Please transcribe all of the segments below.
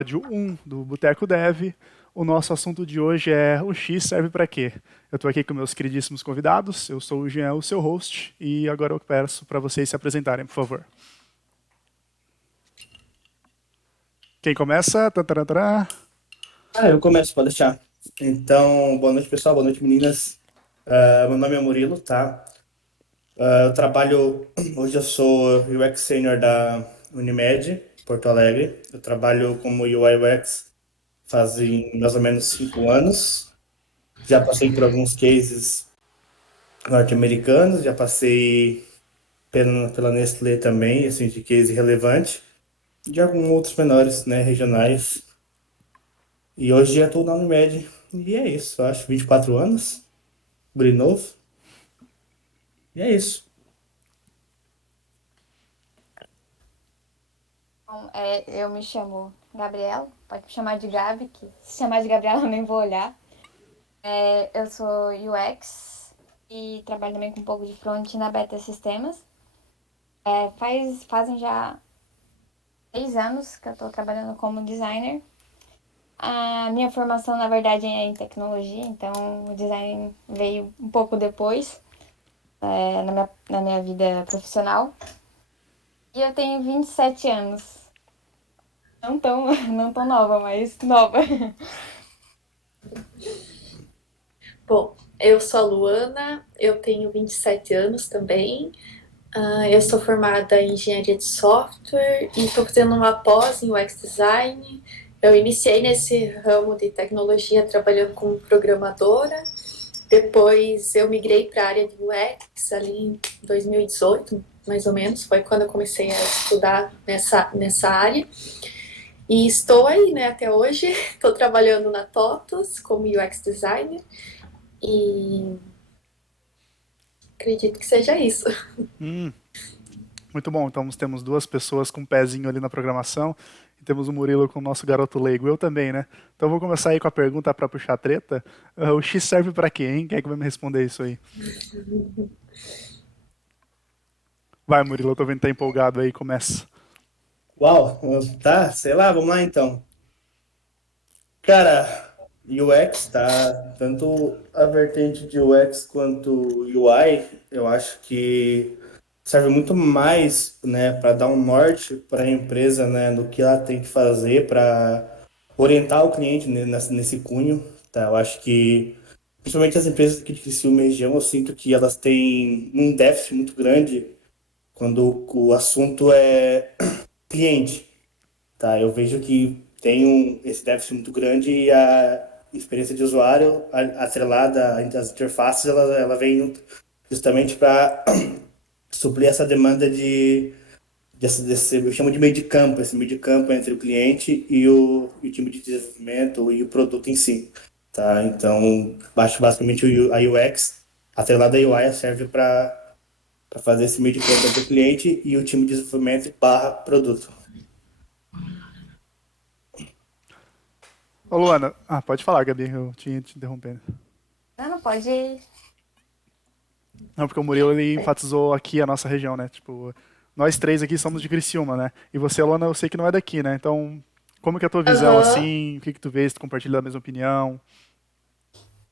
episódio 1 do Boteco Dev. O nosso assunto de hoje é o X serve para quê? Eu estou aqui com meus queridíssimos convidados. Eu sou o Jean, o seu host, e agora eu peço para vocês se apresentarem, por favor. Quem começa? Tantarantara. Eu começo, pode deixar. Então, boa noite, pessoal. Boa noite, meninas. Meu nome é Murilo, tá? Eu trabalho, hoje eu sou UX Senior da Unimed, Porto Alegre. Eu trabalho como UI UX fazem mais ou menos 5 anos. Já passei por alguns cases norte-americanos, já passei pela Nestlé também, assim, de case relevante, de alguns outros menores, né, regionais. E hoje já estou na Unimed. E é isso, eu acho, 24 anos. Guri novo. E é isso. Bom, eu me chamo Gabriela, pode me chamar de Gabi, que se chamar de Gabriela eu nem vou olhar. Eu sou UX e trabalho também com um pouco de front na Beta Sistemas. Fazem já 6 anos que eu estou trabalhando como designer. A minha formação, na verdade, é em tecnologia, então o design veio um pouco depois, na minha vida profissional. E eu tenho 27 anos. Não tão, não tão nova, mas nova. Bom, eu sou a Luana, eu tenho 27 anos também. Eu sou formada em engenharia de software e estou fazendo uma pós em UX design. Eu iniciei nesse ramo de tecnologia trabalhando como programadora. Depois eu migrei para a área de UX ali em 2018, mais ou menos. Foi quando eu comecei a estudar nessa área. E estou aí, né, até hoje. Estou trabalhando na TOTOS como UX designer. E acredito que seja isso. Muito bom, então temos duas pessoas com um pezinho ali na programação. E temos o Murilo com o nosso garoto leigo, eu também, né? Então eu vou começar aí com a pergunta para puxar a treta. O X serve para quê, hein? Quem é que vai me responder isso aí? Vai, Murilo, eu tô vendo que tá empolgado aí, começa. Uau, tá, sei lá, vamos lá então. Cara, UX, tá? Tanto a vertente de UX quanto UI, eu acho que serve muito mais, né, para dar um norte para a empresa, né, do que ela tem que fazer para orientar o cliente nesse cunho, tá? Eu acho que, principalmente as empresas aqui de Criciúma e região, eu sinto que elas têm um déficit muito grande quando o assunto é cliente, tá? Eu vejo que tem esse déficit muito grande e a experiência de usuário atrelada às interfaces, ela vem justamente para suprir essa demanda desse, eu chamo de meio de campo, esse meio de campo entre o cliente e o time de desenvolvimento e o produto em si, tá? Então, acho basicamente a UX atrelada à UI serve para fazer esse meio de campo entre o cliente e o time de desenvolvimento barra produto. Ô, Luana, pode falar, Gabi, eu tinha te interrompendo. Não pode. Não, porque o Murilo ele enfatizou aqui a nossa região, né? Tipo, nós três aqui somos de Criciúma, né? E você, Luana, eu sei que não é daqui, né? Então, como que é a tua visão, Aham. assim? O que que tu vês? Tu compartilha da mesma opinião?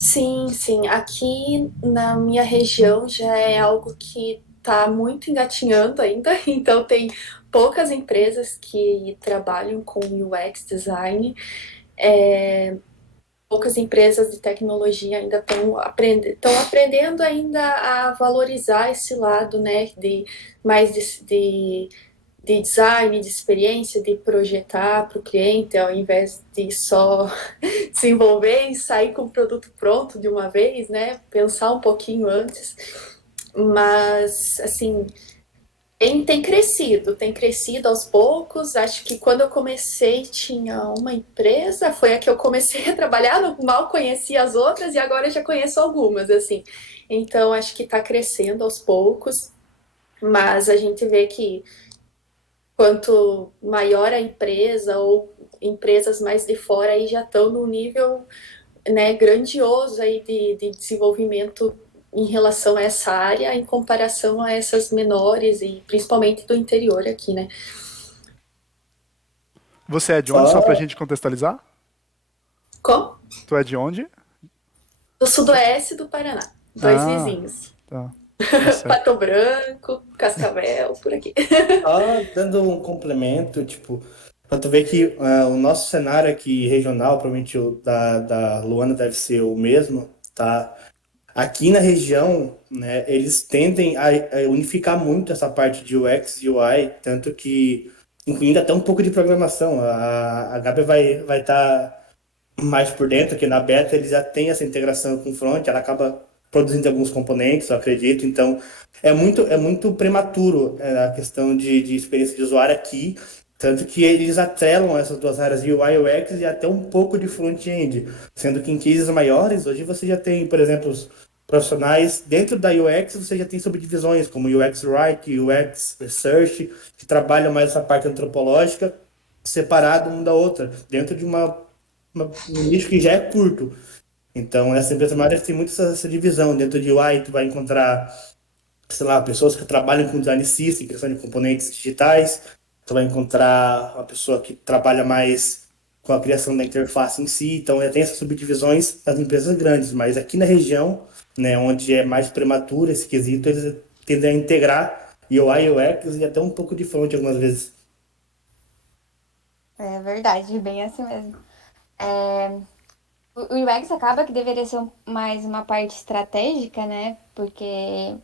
Sim, sim. Aqui na minha região já é algo que está muito engatinhando ainda, então tem poucas empresas que trabalham com UX design. É, poucas empresas de tecnologia ainda estão aprendendo ainda a valorizar esse lado, né, de design, de experiência, de projetar para o cliente, ao invés de só desenvolver e sair com o produto pronto de uma vez, né? Pensar um pouquinho antes. Mas, assim, tem crescido aos poucos. Acho que quando eu comecei tinha uma empresa, foi a que eu comecei a trabalhar, mal conhecia as outras e agora já conheço algumas, assim. Então, acho que está crescendo aos poucos, mas a gente vê que quanto maior a empresa ou empresas mais de fora aí já estão no nível, né, grandioso aí de desenvolvimento em relação a essa área em comparação a essas menores e principalmente do interior aqui, né? Você é de onde, só Só pra gente contextualizar? Como? Tu é de onde? Do sudoeste do Paraná. Dois Ah, vizinhos. tá. Tá certo. Pato Branco, Cascavel, por aqui. Só dando um complemento, tipo, pra tu ver que o nosso cenário aqui regional, provavelmente o da Luana deve ser o mesmo, tá? Aqui na região, né, eles tendem a unificar muito essa parte de UX e UI, tanto que, incluindo até um pouco de programação. A Gabi vai estar mais por dentro, que na beta eles já têm essa integração com o front, ela acaba produzindo alguns componentes, eu acredito. Então, é muito prematuro a questão de experiência de usuário aqui, tanto que eles atrelam essas duas áreas de UI e UX e até um pouco de front-end, sendo que em cases maiores, hoje você já tem, por exemplo, os profissionais dentro da UX, você já tem subdivisões como UX Write, UX Research, que trabalham mais essa parte antropológica, separado uma da outra, dentro de um nicho que já é curto. Então, essa empresa maior tem muito essa divisão. Dentro de UI, tu vai encontrar, sei lá, pessoas que trabalham com design system, questão de componentes digitais. Tu vai encontrar uma pessoa que trabalha mais com a criação da interface em si. Então, já tem essas subdivisões das empresas grandes. Mas aqui na região, né, onde é mais prematuro esse quesito, eles tendem a integrar UI, UX e até um pouco de front algumas vezes. É verdade, bem assim mesmo. O UX acaba que deveria ser mais uma parte estratégica, né? Porque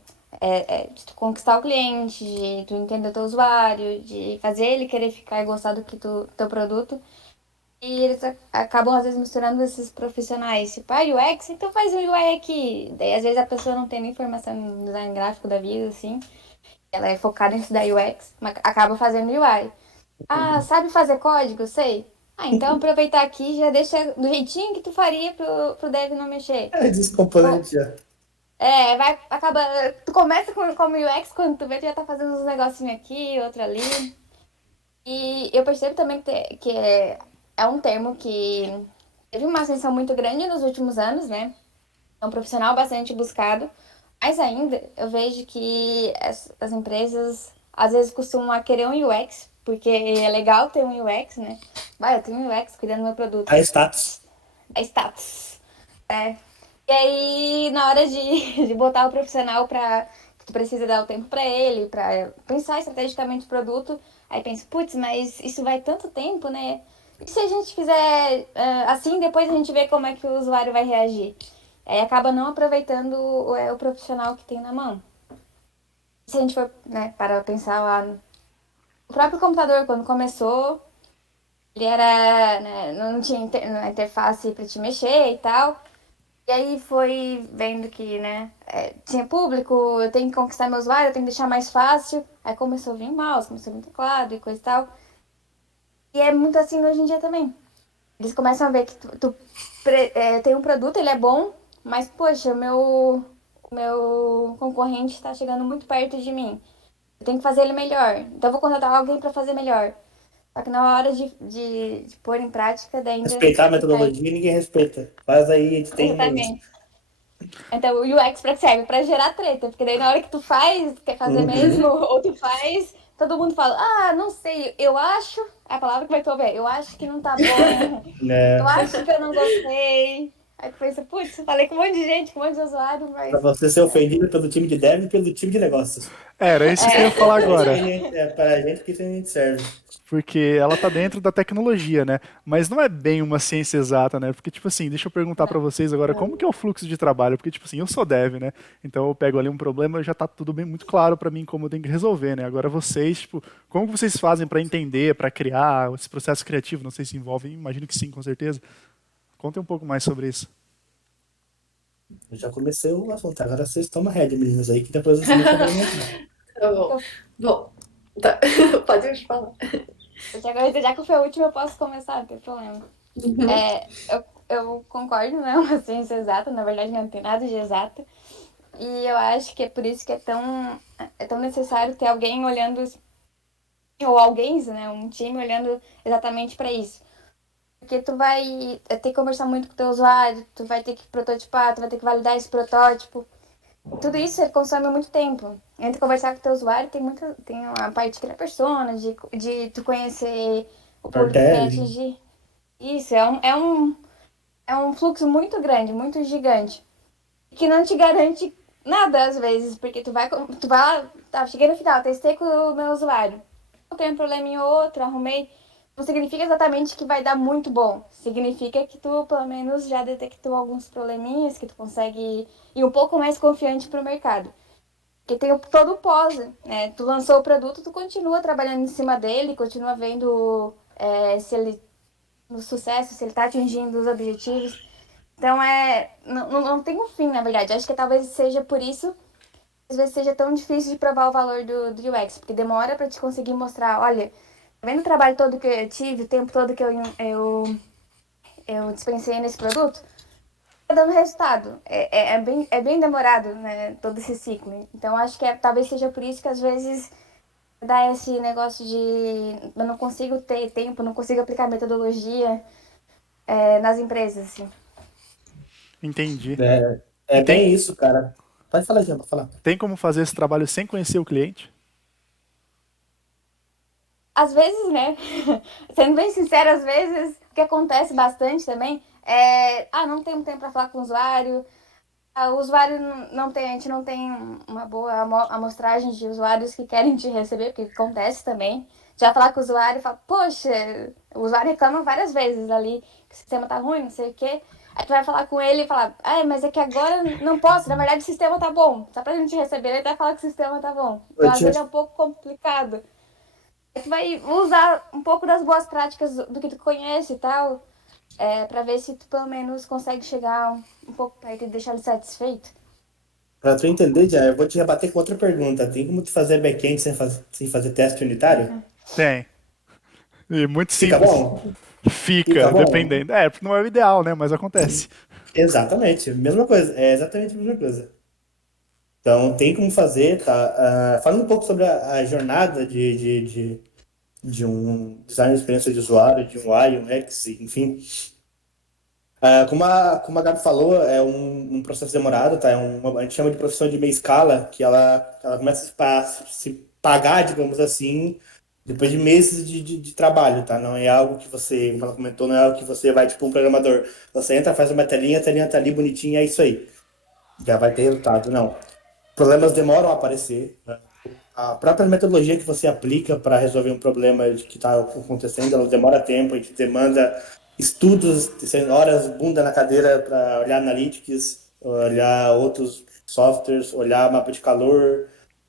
de tu conquistar o cliente, de tu entender o teu usuário, de fazer ele querer ficar e gostar do que teu produto. E eles acabam, às vezes, misturando esses profissionais. Tipo, UX, então faz um UI aqui. Daí, às vezes, a pessoa não tem nem formação no design gráfico da vida, assim. Ela é focada em estudar UX, mas acaba fazendo UI. Ah, sabe fazer código? Sei. Ah, então aproveitar aqui e já deixa do jeitinho que tu faria pro dev não mexer. É, descomponente já. Acaba. Tu começa como UX, quando tu vê, tu já tá fazendo uns negocinhos aqui, outro ali. E eu percebo também que é um termo que teve uma ascensão muito grande nos últimos anos, né? É um profissional bastante buscado. Mas ainda eu vejo que as empresas às vezes costumam a querer um UX, porque é legal ter um UX, né? Vai, eu tenho um UX cuidando do meu produto. A status. É status. É. E aí, na hora de botar o profissional pra. Que tu precisa dar o tempo pra ele, pra pensar estrategicamente o produto, aí pensa, putz, mas isso vai tanto tempo, né? E se a gente fizer assim, depois a gente vê como é que o usuário vai reagir? Aí acaba não aproveitando o profissional que tem na mão. Se a gente for, né, para pensar lá, o próprio computador, quando começou, ele era, né, não tinha interface para te mexer e tal. E aí foi vendo que, né, tinha público, eu tenho que conquistar meu usuário, eu tenho que deixar mais fácil. Aí começou a vir mouse, começou a vir teclado e coisa e tal. E é muito assim hoje em dia também. Eles começam a ver que tu tem um produto, ele é bom, mas, poxa, o meu concorrente está chegando muito perto de mim. Eu tenho que fazer ele melhor. Então, eu vou contratar alguém para fazer melhor. Só que na hora de pôr em prática, daí ainda Respeitar a fica aí. metodologia, ninguém respeita. Faz aí, a gente tem menos. Exatamente. Então, o UX pra que serve? Pra gerar treta. Porque daí na hora que tu faz, quer fazer mesmo, Uhum. ou tu faz, todo mundo fala, ah, não sei, eu acho, é a palavra que vai tu ouvir, eu acho que não tá bom, eu Né? acho que eu não gostei. Aí tu pensa, putz, falei com um monte de gente, com um monte de usuário, Para mas... você ser ofendido pelo time de dev e pelo time de negócios. Era isso que eu ia falar É isso que agora. a gente, para a gente que a gente serve. Porque ela tá dentro da tecnologia, né? Mas não é bem uma ciência exata, né? Porque, tipo assim, deixa eu perguntar pra Não. vocês agora, como que é o fluxo de trabalho? Porque, tipo assim, eu sou dev, né? Então eu pego ali um problema, já tá tudo bem muito claro pra mim como eu tenho que resolver, né? Agora vocês, tipo, como que vocês fazem pra entender, pra criar esse processo criativo? Não sei se envolve, imagino que sim, com certeza. Contem um pouco mais sobre isso. Eu já comecei o assunto. Agora vocês tomam rédea, meninos, aí, que depois vocês me complementam. Tá bom. Eu, Bom, tá. Pode me falar. já que foi a última, eu posso começar, não tem problema. Uhum. Eu concordo, não é uma ciência exata, na verdade não tem nada de exata. E eu acho que é por isso que é tão necessário ter alguém olhando, ou alguém, né, um time olhando exatamente para isso. Porque tu vai ter que conversar muito com o teu usuário, tu vai ter que prototipar, tu vai ter que validar esse protótipo. Tudo isso consome muito tempo. Entre conversar com o teu usuário, tem uma parte que é persona, de tu conhecer porque Martelo. atingir isso é um fluxo muito grande, muito gigante, que não te garante nada às vezes, porque tu vai lá, tá, cheguei no final, testei com o meu usuário, eu tenho um probleminha ou outro, arrumei, não significa exatamente que vai dar muito bom, significa que tu pelo menos já detectou alguns probleminhas, que tu consegue ir um pouco mais confiante pro mercado. Porque tem todo o pós, né? Tu lançou o produto, tu continua trabalhando em cima dele, continua vendo se ele no sucesso, se ele está atingindo os objetivos. Então não tem um fim, na verdade. Acho que talvez seja por isso que às vezes seja tão difícil de provar o valor do UX, porque demora para te conseguir mostrar, olha, tá vendo o trabalho todo que eu tive, o tempo todo que eu dispensei nesse produto? Tá dando resultado. É bem demorado, né, todo esse ciclo. Então acho que talvez seja por isso que às vezes dá esse negócio de eu não consigo ter tempo, não consigo aplicar metodologia nas empresas, assim. Entendi. É E tem, bem isso, cara. Pode falar, Jean, pode falar. tem como fazer esse trabalho sem conhecer o cliente? Às vezes, né? Sendo bem sincero, às vezes, o que acontece bastante também não tem tempo para falar com o usuário. O usuário não tem, a gente não tem uma boa amostragem de usuários que querem te receber, porque acontece também. Já falar com o usuário e falar, poxa, o usuário reclama várias vezes ali que o sistema tá ruim, não sei o quê. Aí tu vai falar com ele e falar, mas é que agora não posso, na verdade o sistema tá bom. Só pra gente receber, ele vai falar que o sistema tá bom. Então, Eu às tinha, vezes é um pouco complicado. Aí tu vai usar um pouco das boas práticas do que tu conhece e tal, pra ver se tu pelo menos consegue chegar um pouco perto e deixar ele satisfeito. pra tu entender, já, eu vou te rebater com outra pergunta. Tem como tu fazer back-end sem fazer teste unitário? Tem. E muito Fica simples. bom? Fica Fica, bom? dependendo. Não é o ideal, né? Mas acontece. Exatamente, mesma coisa. É exatamente a mesma coisa. Então, tem como fazer, tá? Falando um pouco sobre a jornada de um design de experiência de usuário, de um UI, um X, enfim. Como a Gabi falou, é um processo demorado, tá? A gente chama de profissão de meia escala, que ela começa a se pagar, digamos assim, depois de meses de trabalho, tá? Não é algo que você, como ela comentou, não é algo que você vai, tipo, um programador. Você entra, faz uma telinha, a telinha tá ali bonitinha, é isso aí. Já vai ter resultado, não. Problemas demoram a aparecer, né? A própria metodologia que você aplica para resolver um problema que está acontecendo, ela demora tempo, a gente demanda estudos, horas bunda na cadeira para olhar analytics, olhar outros softwares, olhar mapa de calor,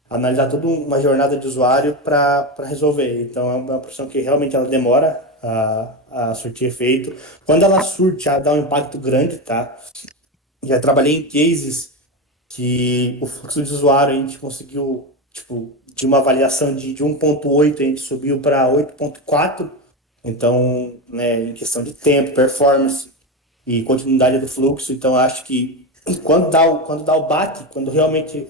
analisar toda uma jornada de usuário para resolver. Então, é uma profissão que realmente ela demora a surtir efeito. Quando ela surte, ela dá um impacto grande, tá? Já trabalhei em cases que o fluxo de usuário a gente conseguiu, tipo, de uma avaliação de 1,8 a gente subiu para 8,4. Então, né, em questão de tempo, performance e continuidade do fluxo, então acho que quando dá o baque, quando realmente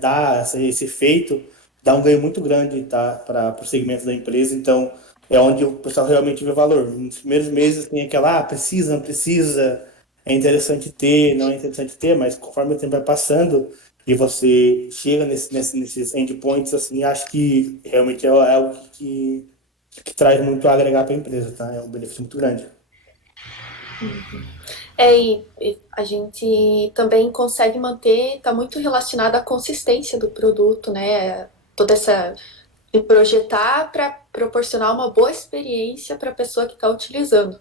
dá esse efeito, dá um ganho muito grande, tá, para o segmento da empresa. Então, é onde o pessoal realmente vê valor. Nos primeiros meses tem aquela, precisa, não precisa, é interessante ter, não é interessante ter, mas conforme o tempo vai passando e você chega nesses endpoints, assim, acho que realmente é algo que traz muito a agregar para a empresa, tá? É um benefício muito grande. E a gente também consegue manter, está muito relacionado à consistência do produto, né? Toda essa de projetar para proporcionar uma boa experiência para a pessoa que está utilizando.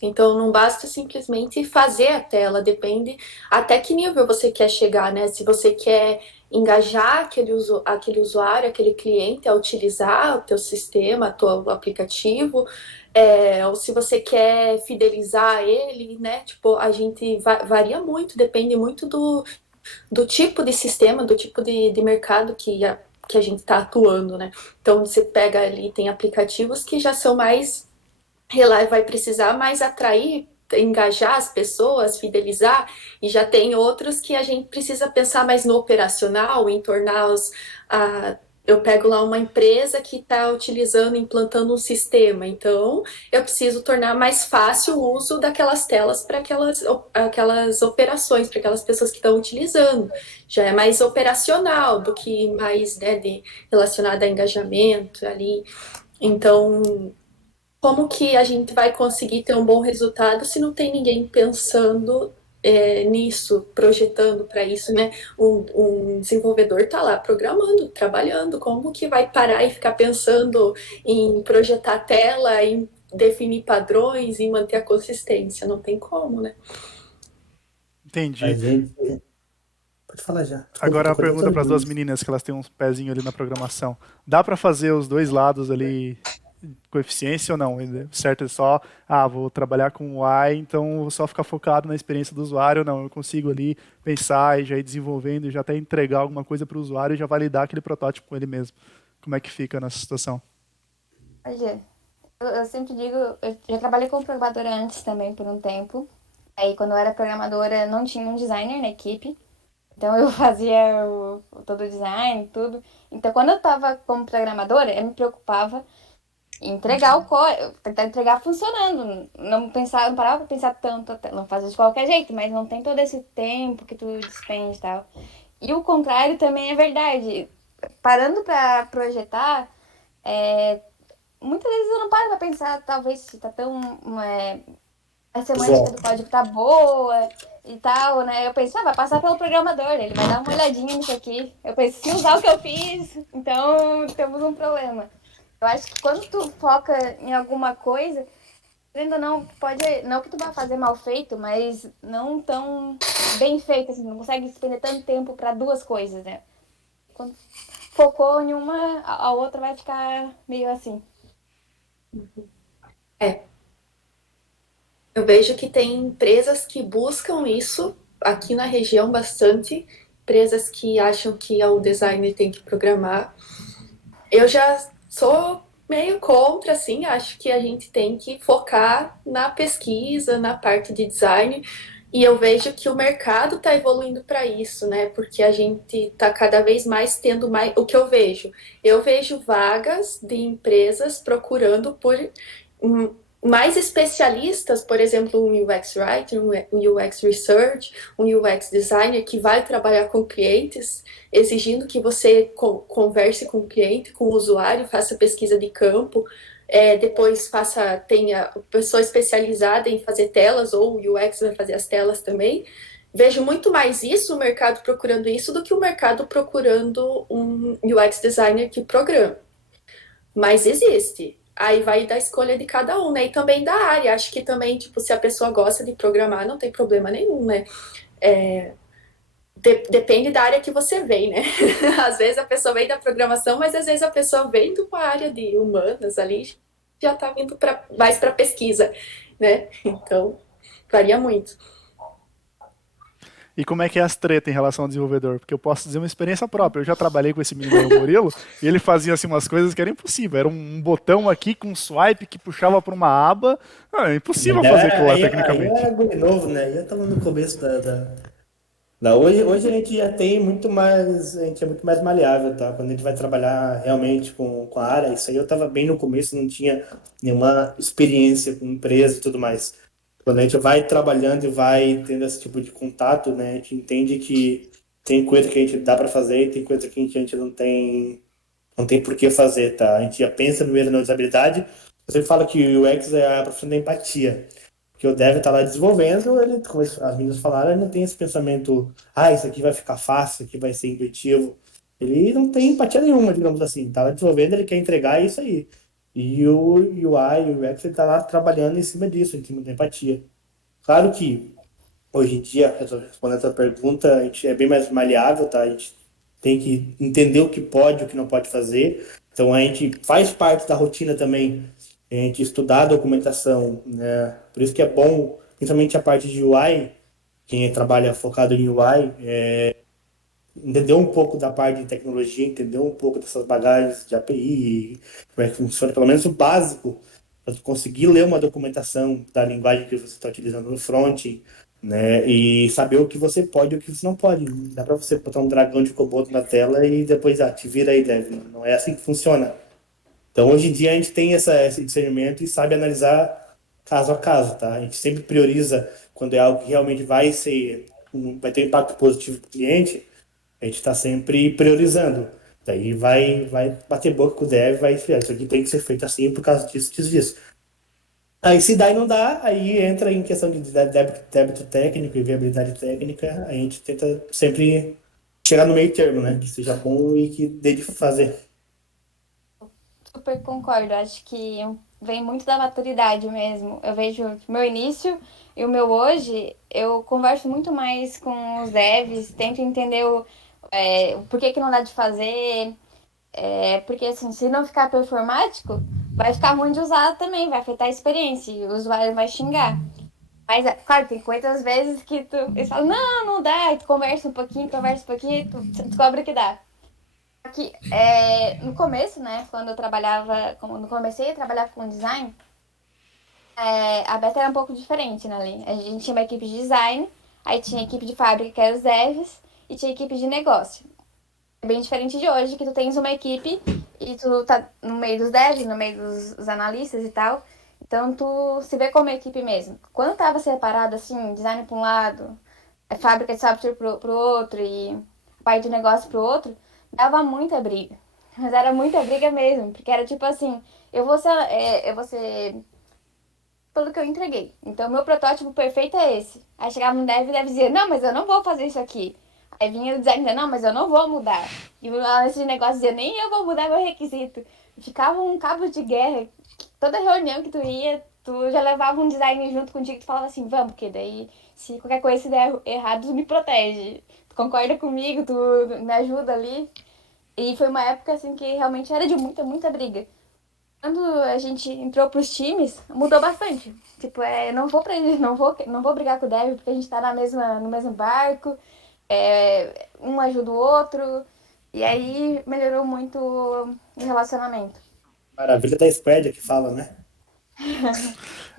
Então não basta simplesmente fazer a tela, depende até que nível você quer chegar, né? Se você quer engajar aquele usuário, aquele cliente a utilizar o teu sistema, o aplicativo, ou se você quer fidelizar ele, né? Tipo, a gente varia muito, depende muito do tipo de sistema, do tipo de mercado que a gente está atuando, né? Então você pega ali, tem aplicativos que já são mais, vai precisar mais atrair, engajar as pessoas, fidelizar, e já tem outros que a gente precisa pensar mais no operacional, em tornar eu pego lá uma empresa que está utilizando, implantando um sistema, então eu preciso tornar mais fácil o uso daquelas telas para aquelas operações, para aquelas pessoas que estão utilizando. Já é mais operacional do que mais, né, relacionado a engajamento ali. Então, como que a gente vai conseguir ter um bom resultado se não tem ninguém pensando nisso, projetando para isso, né? Um desenvolvedor está lá programando, trabalhando, como que vai parar e ficar pensando em projetar tela, em definir padrões e manter a consistência? Não tem como, né? A Entendi. gente. Pode falar já. Desculpa, Agora tô a cortando pergunta suas para as duas dúvidas. meninas, que elas têm um pezinho ali na programação. Dá para fazer os dois lados ali com eficiência ou não? Certo, é só, vou trabalhar com UI, então vou só ficar focado na experiência do usuário. Não, eu consigo ali pensar e já ir desenvolvendo e já até entregar alguma coisa para o usuário e já validar aquele protótipo com ele mesmo. Como é que fica nessa situação? Olha, eu sempre digo, eu já trabalhei como programadora antes também por um tempo. Aí quando eu era programadora não tinha um designer na equipe. Então eu fazia todo o design, tudo. Então quando eu tava como programadora, eu me preocupava em entregar o código, tentar entregar funcionando. Não pensar, não parava pra pensar tanto, não fazer de qualquer jeito, mas não tem todo esse tempo que tu despende e tal. E o contrário também é verdade. Parando pra projetar, muitas vezes eu não paro pra pensar, talvez se tá tão. é, a semântica Visual. do código tá boa e tal, né? Eu penso, vai passar pelo programador, ele vai dar uma olhadinha nisso aqui. Eu penso, se usar o que eu fiz, então temos um problema. Eu acho que quando tu foca em alguma coisa, ainda não, pode, não que tu vá fazer mal feito, mas não tão bem feito, assim, não consegue despender tanto tempo para duas coisas, né? Quando focou em uma, a outra vai ficar meio assim. É, eu vejo que tem empresas que buscam isso aqui na região bastante, empresas que acham que o designer tem que programar. Eu já sou meio contra, assim, acho que a gente tem que focar na pesquisa, na parte de design, e eu vejo que o mercado está evoluindo para isso, né? Porque a gente está cada vez mais tendo mais. O que eu vejo vagas de empresas procurando por mais especialistas, por exemplo, um UX Writer, um UX Research, um UX Designer que vai trabalhar com clientes, exigindo que você converse com o cliente, com o usuário, faça pesquisa de campo, depois tenha pessoa especializada em fazer telas, ou o UX vai fazer as telas também. Vejo muito mais isso, o mercado procurando isso, do que o mercado procurando um UX designer que programa. Mas existe. Aí vai da escolha de cada um, né? E também da área. Acho que também, tipo, se a pessoa gosta de programar, não tem problema nenhum, né? Depende da área que você vem, né? Às vezes a pessoa vem da programação, mas às vezes a pessoa vem de uma área de humanas ali, já tá vindo mais para pesquisa, né? Então, varia muito. E como é que é as tretas em relação ao desenvolvedor? Porque eu posso dizer uma experiência própria. Eu já trabalhei com esse menino aí, o Murilo, e ele fazia assim umas coisas que eram impossíveis. Era um botão aqui com um swipe que puxava para uma aba. É Mas impossível fazer aquilo lá aí tecnicamente. era guri novo, né? Eu tava no começo hoje a gente já tem muito mais, a gente é muito mais maleável, tá? Quando a gente vai trabalhar realmente com a área, isso aí eu tava bem no começo, não tinha nenhuma experiência com empresa e tudo mais. Quando a gente vai trabalhando e vai tendo esse tipo de contato, né, a gente entende que tem coisa que a gente dá para fazer e tem coisa que a gente não tem por que fazer, tá? A gente já pensa primeiro na usabilidade. Eu sempre falo que o UX é a profissão da empatia. Que o dev tá lá desenvolvendo, ele, como as meninas falaram, ele não tem esse pensamento, isso aqui vai ficar fácil, isso aqui vai ser intuitivo. Ele não tem empatia nenhuma, digamos assim. Tá lá desenvolvendo, ele quer entregar isso aí. E o UI, o UX, ele tá lá trabalhando em cima disso, em cima da empatia. Claro que hoje em dia, respondendo essa pergunta, a gente é bem mais maleável, tá? A gente tem que entender o que pode, o que não pode fazer. Então a gente faz parte da rotina também, a gente estudar a documentação, né? Por isso que é bom, principalmente a parte de UI, quem trabalha focado em UI, entender um pouco da parte de tecnologia, entender um pouco dessas bagagens de API, como é que funciona, pelo menos o básico, para conseguir ler uma documentação da linguagem que você está utilizando no front, né? E saber o que você pode e o que você não pode. Não dá para você botar um dragão de Komodo na tela e depois, te vira aí, Dev. Não é assim que funciona. Então, hoje em dia, a gente tem esse discernimento e sabe analisar caso a caso, tá? A gente sempre prioriza quando é algo que realmente vai ter um impacto positivo para o cliente, a gente está sempre priorizando. Daí vai bater boca com o dev, vai esfriar. Isso aqui tem que ser feito assim por causa disso, disso, disso. Aí se dá e não dá, aí entra em questão de débito técnico e viabilidade técnica, a gente tenta sempre chegar no meio termo, né? Que seja bom e que dê de fazer. Super concordo. Acho que vem muito da maturidade mesmo. Eu vejo meu início e o meu hoje, eu converso muito mais com os devs, tento entender o porquê que não dá de fazer. Porque assim, se não ficar performático, vai ficar ruim de usar também, vai afetar a experiência e o usuário vai xingar. Mas, claro, tem muitas vezes que eles falam, não, não dá, e tu conversa um pouquinho, e tu descobre que dá. Aqui, no começo, né, quando eu trabalhava, quando comecei a trabalhar com design, a beta era um pouco diferente, né, ali. A gente tinha uma equipe de design, aí tinha a equipe de fábrica, que era os devs, e tinha a equipe de negócio. É bem diferente de hoje, que tu tens uma equipe e tu tá no meio dos devs, no meio dos analistas e tal. Então tu se vê como equipe mesmo. Quando tava separado assim, design para um lado, fábrica de software pro outro e parte de negócio pro outro, dava muita briga. Mas era muita briga mesmo, porque era tipo assim, eu vou ser pelo que eu entreguei. Então meu protótipo perfeito é esse. Aí chegava no dev e deve dizer, não, mas eu não vou fazer isso aqui. Aí vinha o design dizendo, não, mas eu não vou mudar. E o analista de negócio dizia, nem eu vou mudar meu requisito. Ficava um cabo de guerra. Toda reunião que tu ia, tu já levava um design junto contigo e tu falava assim, vamos, porque daí se qualquer coisa se der errado, tu me protege. Tu concorda comigo, tu me ajuda ali. E foi uma época assim que realmente era de muita, muita briga. Quando a gente entrou pros times, mudou bastante. Tipo, não vou pra eles, não vou brigar com o Dev porque a gente tá no mesmo barco, um ajuda o outro, e aí melhorou muito o relacionamento. Maravilha da Squad que fala, né?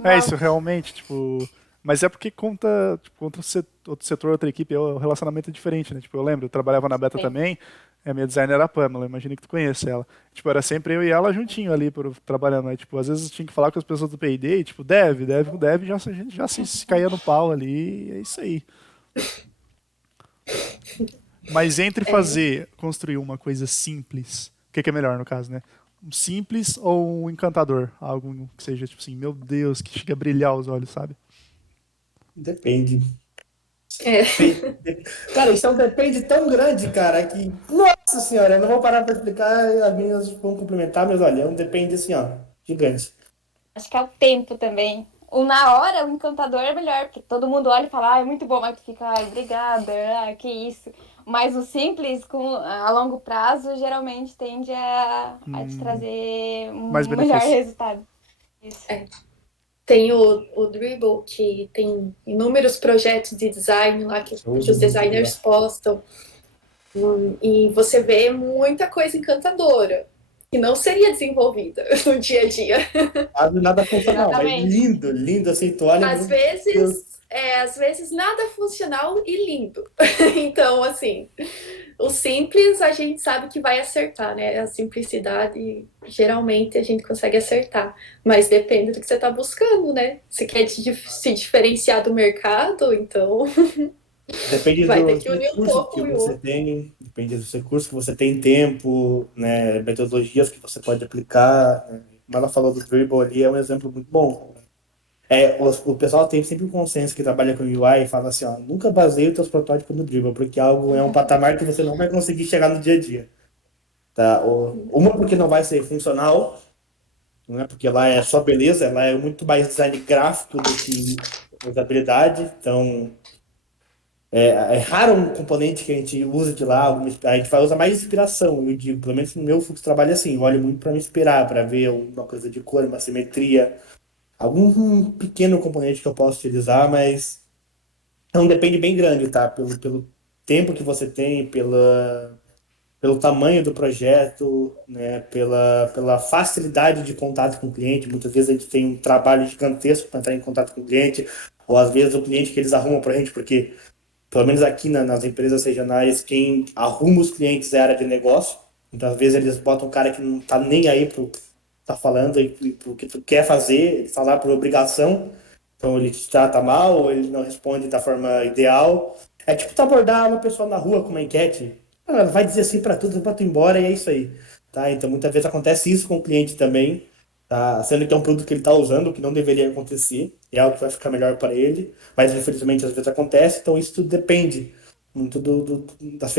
É isso, Nossa, realmente, tipo. Mas é porque conta, tipo, contra outro setor, outra equipe, o relacionamento é diferente, né? Tipo, eu lembro, eu trabalhava na Beta sim. também, a minha designer era a Pamela, imagina que tu conhece ela. Tipo, era sempre eu e ela juntinho ali, trabalhando. Aí, tipo, às vezes tinha que falar com as pessoas do P&D, e, tipo, dev com dev, a gente já se caía no pau ali, e é isso aí. Mas entre É, construir uma coisa simples, o que é melhor no caso, né? Um simples ou um encantador? Algo que seja, tipo assim, meu Deus, que chega a brilhar os olhos, sabe? Depende. é. Cara, isso é um depende tão grande, cara, que. Nossa senhora, eu não vou parar pra explicar, as minhas vão complementar, mas olha, é um depende assim, ó, gigante. Acho que é o tempo também. O na hora, o encantador é melhor, porque todo mundo olha e fala, ah, é muito bom, mas tu fica, ai, obrigada, que isso. Mas o simples, a longo prazo, geralmente tende a te Hum, trazer mais um melhor benefício. resultado. Isso. Tem o Dribble, que tem inúmeros projetos de design lá Eu que uso os muito designers ela. postam. E você vê muita coisa encantadora que não seria desenvolvida no dia a dia. Quase nada funcional, mas Exatamente. lindo, lindo, assim, tu olha, Às meu Deus. vezes, às vezes nada funcional e lindo. Então, assim, o simples a gente sabe que vai acertar, né? A simplicidade, geralmente a gente consegue acertar. Mas depende do que você está buscando, né? Se quer se diferenciar do mercado, então Depende vai ter dos que unir um recursos pouco que o e o você outro. tem, depende dos recursos que você tem, tempo, né, metodologias que você pode aplicar, né. Como ela falou do Dribble ali, é um exemplo muito bom. O pessoal tem sempre um consenso que trabalha com UI e fala assim, ó, nunca baseie os teus protótipos no Dribble, porque algo é um patamar que você não vai conseguir chegar no dia a dia, tá? Uma porque não vai ser funcional, né, porque lá é só beleza, ela é muito mais design gráfico do que usabilidade, então é raro um componente que a gente use de lá, a gente vai usar mais inspiração, eu digo, pelo menos no meu fluxo de trabalho é assim, eu olho muito para me inspirar, para ver uma coisa de cor, uma simetria, algum pequeno componente que eu posso utilizar, mas é um depende bem grande, tá? Pelo tempo que você tem, pelo tamanho do projeto, né? Pela facilidade de contato com o cliente. Muitas vezes a gente tem um trabalho gigantesco para entrar em contato com o cliente, ou às vezes o cliente que eles arrumam para a gente, porque pelo menos aqui nas empresas regionais, quem arruma os clientes é a área de negócio. Então, às vezes, eles botam um cara que não tá nem aí pro que tá falando e pro que tu quer fazer, ele tá lá por obrigação. Então, ele te trata mal, ou ele não responde da forma ideal. É tipo tu abordar uma pessoa na rua com uma enquete. Ela vai dizer sim para tudo, para tu ir embora e é isso aí. Tá? Então, muitas vezes acontece isso com o cliente também. tá? Sendo que é um produto que ele está usando, que não deveria acontecer, é algo que vai ficar melhor para ele, mas infelizmente às vezes acontece, então isso tudo depende muito das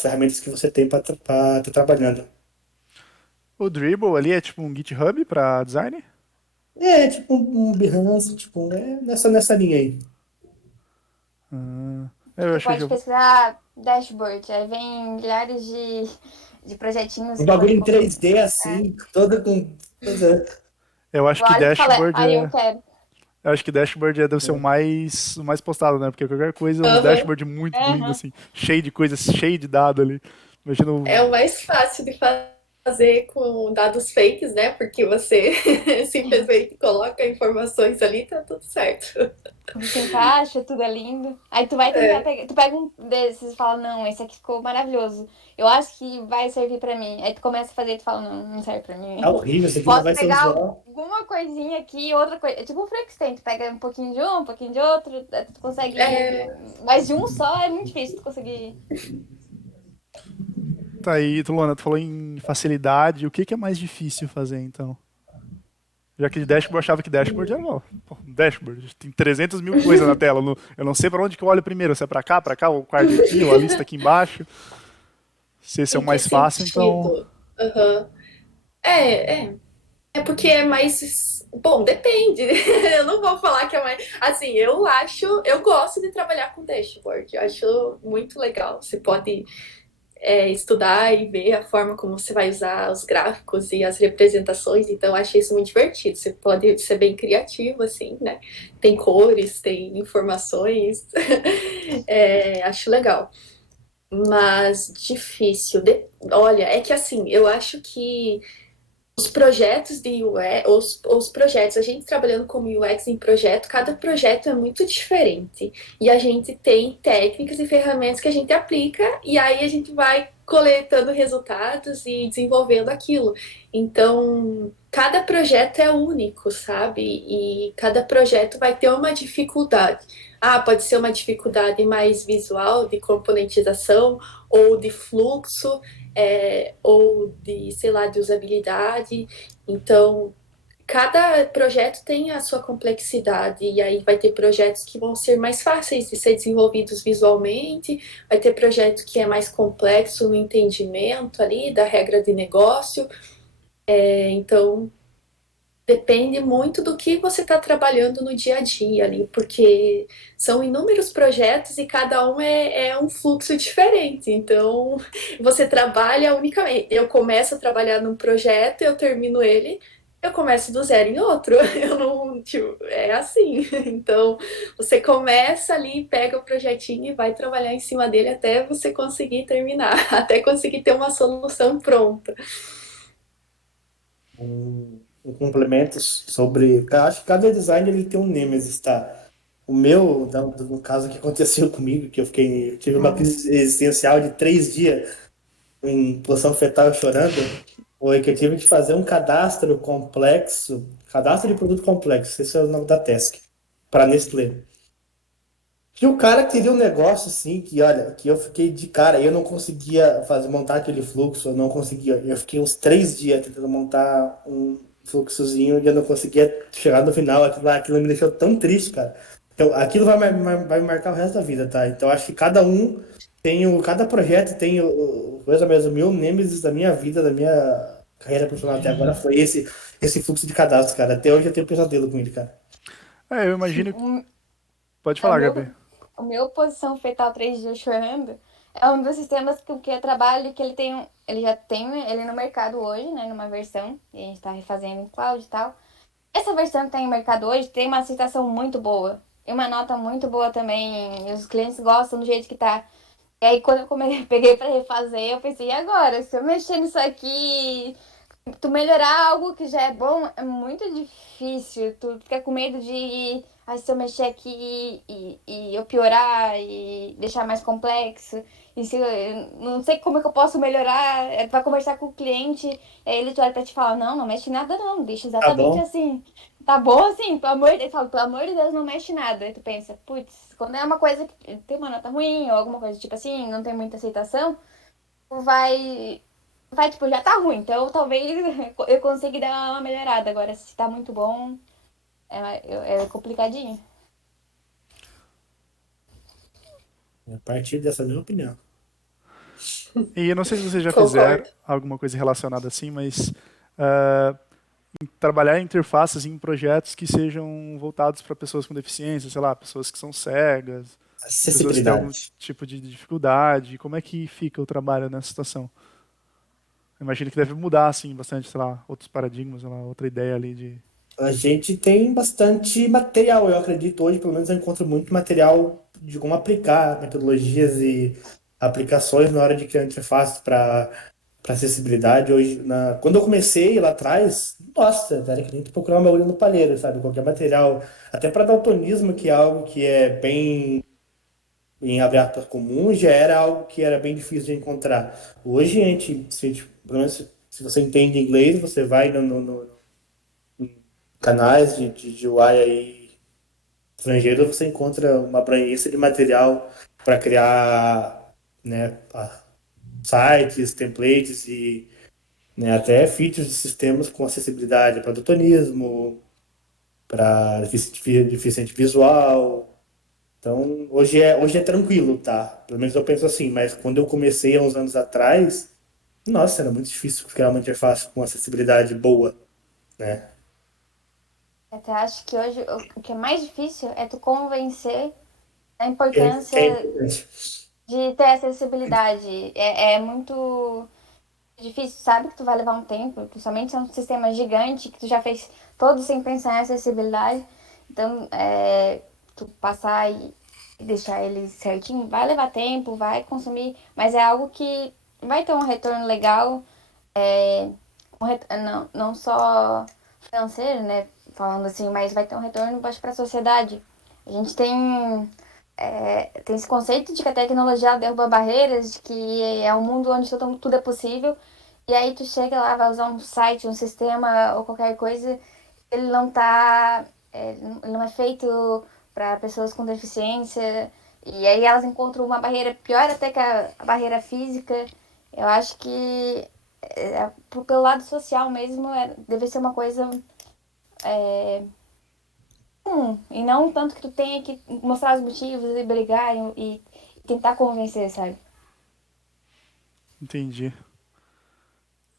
ferramentas que você tem para estar trabalhando. O Dribble ali é tipo um GitHub para design? É tipo um Behance, tipo, nessa linha aí. Eu Você acho que eu pode já... pesquisar dashboard, aí vem milhares de projetinhos Um que bagulho você em consegue. 3D assim, todo com. Eu acho que Olha e fala, dashboard aí eu é... quero. Eu acho que dashboard deve ser o mais postado, né? Porque qualquer coisa, um Aham. dashboard muito lindo, Aham. assim, cheio de coisas, cheio de dado ali. Imagina o... É o mais fácil de fazer com dados fakes, né? Porque você simplesmente coloca informações ali e tá tudo certo. Você encaixa, tudo é lindo. Aí tu vai tentar É, pegar. Tu pega um desses e fala, não, esse aqui ficou maravilhoso. Eu acho que vai servir pra mim. Aí tu começa a fazer e tu fala, não, não serve pra mim. É horrível, isso aqui não Posso vai ser pegar usual. alguma coisinha aqui, outra coisa. É tipo um Frankenstein, tu pega um pouquinho de um pouquinho de outro, aí tu consegue. é, Mas de um só é muito difícil tu conseguir. Tá aí, Luana, tu falou em facilidade. O que que é mais difícil fazer, então? Já que dashboard, eu achava que dashboard era, ó, pô, dashboard. Tem 300 mil coisas na tela. Eu não sei pra onde que eu olho primeiro. Se é pra cá, ou o card aqui, ou a lista aqui embaixo. Se esse é o em que mais fácil, então... sentido? Aham. É. É porque é mais. Bom, depende. Eu não vou falar que é mais. Assim, eu acho. Eu gosto de trabalhar com dashboard. Eu acho muito legal. Você pode estudar e ver a forma como você vai usar os gráficos e as representações. Então, eu acho isso muito divertido. Você pode ser bem criativo, assim, né? Tem cores, tem informações. Acho legal. Mas difícil. Olha, é que assim, eu acho que os projetos de UX, os projetos, a gente trabalhando como UX em projeto, cada projeto é muito diferente. E a gente tem técnicas e ferramentas que a gente aplica, e aí a gente vai coletando resultados e desenvolvendo aquilo. Então, cada projeto é único, sabe? E cada projeto vai ter uma dificuldade. Ah, pode ser uma dificuldade mais visual, de componentização ou de fluxo, ou de, sei lá, de usabilidade. Então, cada projeto tem a sua complexidade, e aí vai ter projetos que vão ser mais fáceis de ser desenvolvidos visualmente, vai ter projeto que é mais complexo no entendimento ali da regra de negócio. Então, depende muito do que você está trabalhando no dia a dia ali, porque são inúmeros projetos e cada um é um fluxo diferente. Então, você trabalha unicamente. Eu começo a trabalhar num projeto, eu termino ele, eu começo do zero em outro. Eu não, tipo, é assim. Então, você começa ali, pega o projetinho e vai trabalhar em cima dele até você conseguir terminar, até conseguir ter uma solução pronta. Um complemento sobre. Eu acho que cada design ele tem um nêmesis, tá? O meu, no caso que aconteceu comigo, que eu tive uma crise existencial de 3 dias em posição fetal chorando, foi que eu tive que fazer um cadastro complexo, cadastro de produto complexo, esse é o nome da task, para Nestlé. Que o cara queria um negócio assim, que olha, que eu fiquei de cara, eu não conseguia montar aquele fluxo, eu não conseguia. Eu fiquei uns 3 dias tentando montar um fluxozinho e eu não conseguia chegar no final. Aquilo me deixou tão triste, cara. Então, aquilo vai me marcar o resto da vida, tá? Então, acho que cada projeto tem coisa mesmo, o meu nêmesis da minha vida, da minha carreira profissional até agora foi esse fluxo de cadastro, cara. Até hoje eu tenho pesadelo com ele, cara. É, eu imagino... O, Pode o falar, Gabi. meu, o meu posição fetal 3 dias chorando é um dos sistemas com que eu trabalho, que ele tem ele já tem ele no mercado hoje, né, numa versão, e a gente tá refazendo em cloud e tal. Essa versão que tem no mercado hoje tem uma aceitação muito boa. E uma nota muito boa também. E os clientes gostam do jeito que tá. E aí, quando eu peguei pra refazer, eu pensei, e agora? Se eu mexer nisso aqui, tu melhorar algo que já é bom, é muito difícil. Tu fica com medo de, ah, se eu mexer aqui e eu piorar e deixar mais complexo. E se eu não sei como é que eu posso melhorar, vai conversar com o cliente, aí ele olha pra te falar, não, não mexe em nada não, deixa Tá exatamente bom? assim. Tá bom assim, pelo amor de Deus, fala, pelo amor de Deus, não mexe em nada. Aí tu pensa, putz, quando é uma coisa que tem uma nota ruim ou alguma coisa tipo assim, não tem muita aceitação, tu vai vai, tipo, já tá ruim, então talvez eu consiga dar uma melhorada. Agora, se tá muito bom, é complicadinho. A partir dessa minha opinião. E eu não sei se vocês já fizeram Concordo. alguma coisa relacionada assim, mas ah, trabalhar em interfaces em projetos que sejam voltados para pessoas com deficiência, sei lá, pessoas que são cegas, pessoas que têm algum Acessibilidade. tipo de dificuldade. Como é que fica o trabalho nessa situação? Eu imagino que deve mudar, assim, bastante, sei lá, outros paradigmas, sei lá, outra ideia ali de... A gente tem bastante material, eu acredito. Hoje, pelo menos, eu encontro muito material de como aplicar metodologias e aplicações na hora de criar interfaces para acessibilidade. Hoje, quando eu comecei lá atrás, nossa, era que nem tu procurar uma agulha no palheiro, sabe? Qualquer material, até para daltonismo, que é algo que é bem, em abre aspas, comum, já era algo que era bem difícil de encontrar. Hoje, pelo menos se você entende inglês, você vai no canais de UI aí estrangeiro, você encontra uma abrangência de material para criar, né, sites, templates e, né, até features de sistemas com acessibilidade para daltonismo, para deficiente visual. Então, hoje é tranquilo, tá? Pelo menos eu penso assim, mas quando eu comecei há uns anos atrás, nossa, era muito difícil criar uma interface com acessibilidade boa, né? Até acho que hoje o que é mais difícil é tu convencer a importância É importante. de ter acessibilidade. É muito difícil, sabe que tu vai levar um tempo, principalmente se é um sistema gigante, que tu já fez todo sem pensar em acessibilidade. Então, tu passar e deixar ele certinho, vai levar tempo, vai consumir, mas é algo que vai ter um retorno legal, não só financeiro, né? Falando assim, mas vai ter um retorno para a sociedade. A gente tem esse conceito de que a tecnologia derruba barreiras, de que é um mundo onde tudo é possível. E aí tu chega lá, vai usar um site, um sistema ou qualquer coisa, ele não tá, ele não é feito para pessoas com deficiência. E aí elas encontram uma barreira pior até que a barreira física. Eu acho que pelo lado social mesmo deve ser uma coisa comum. E não tanto que tu tenha que mostrar os motivos e brigar e tentar convencer, sabe? Entendi.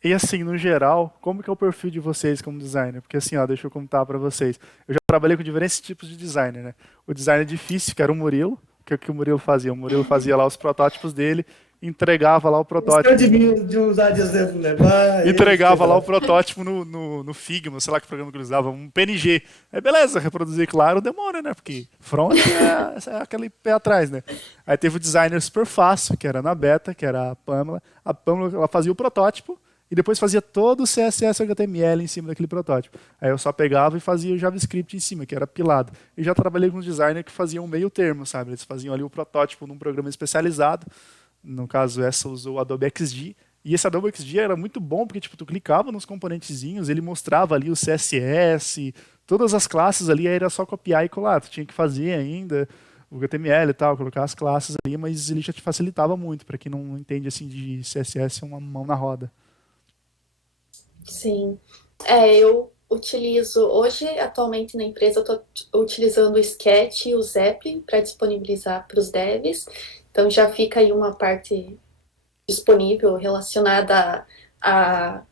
E assim, no geral, como que é o perfil de vocês como designer? Porque assim, ó, deixa eu contar pra vocês. Eu já trabalhei com diferentes tipos de designer, né? O designer difícil, que era o Murilo, que é o que o Murilo fazia? O Murilo fazia lá os protótipos dele, entregava lá o Isso que eu protótipo. de usar de exemplo, né? Vai, eles Entregava lá o quebraram. protótipo no Figma, sei lá que programa que eles usavam, um PNG. Aí beleza, reproduzir, claro, demora, né? Porque front é aquele pé atrás, né? Aí teve o designer super fácil, que era na beta, que era a Pamela. A Pamela, ela fazia o protótipo e depois fazia todo o CSS e HTML em cima daquele protótipo. Aí eu só pegava e fazia o JavaScript em cima, que era pilado. E já trabalhei com designers que faziam meio termo, sabe? Eles faziam ali o protótipo num programa especializado. No caso, essa usou o Adobe XD. E esse Adobe XD era muito bom, porque tipo, tu clicava nos componentezinhos, ele mostrava ali o CSS, todas as classes ali, aí era só copiar e colar. Tu tinha que fazer ainda o HTML e tal, colocar as classes ali, mas ele já te facilitava muito. Para quem não entende assim de CSS, é uma mão na roda. Sim. Eu utilizo, hoje, atualmente na empresa, eu estou utilizando o Sketch e o Zeppelin para disponibilizar para os devs. Então já fica aí uma parte disponível relacionada à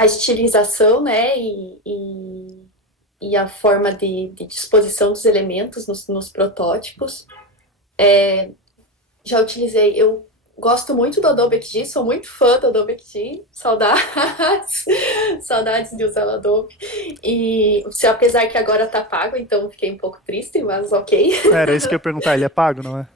estilização, né? E a forma de disposição dos elementos nos protótipos. Já utilizei, eu gosto muito do Adobe XD, sou muito fã do Adobe XD, saudades, saudades de usar o Adobe. E apesar que agora tá pago, então fiquei um pouco triste, mas ok. Era isso que eu ia perguntar, ele é pago, não é?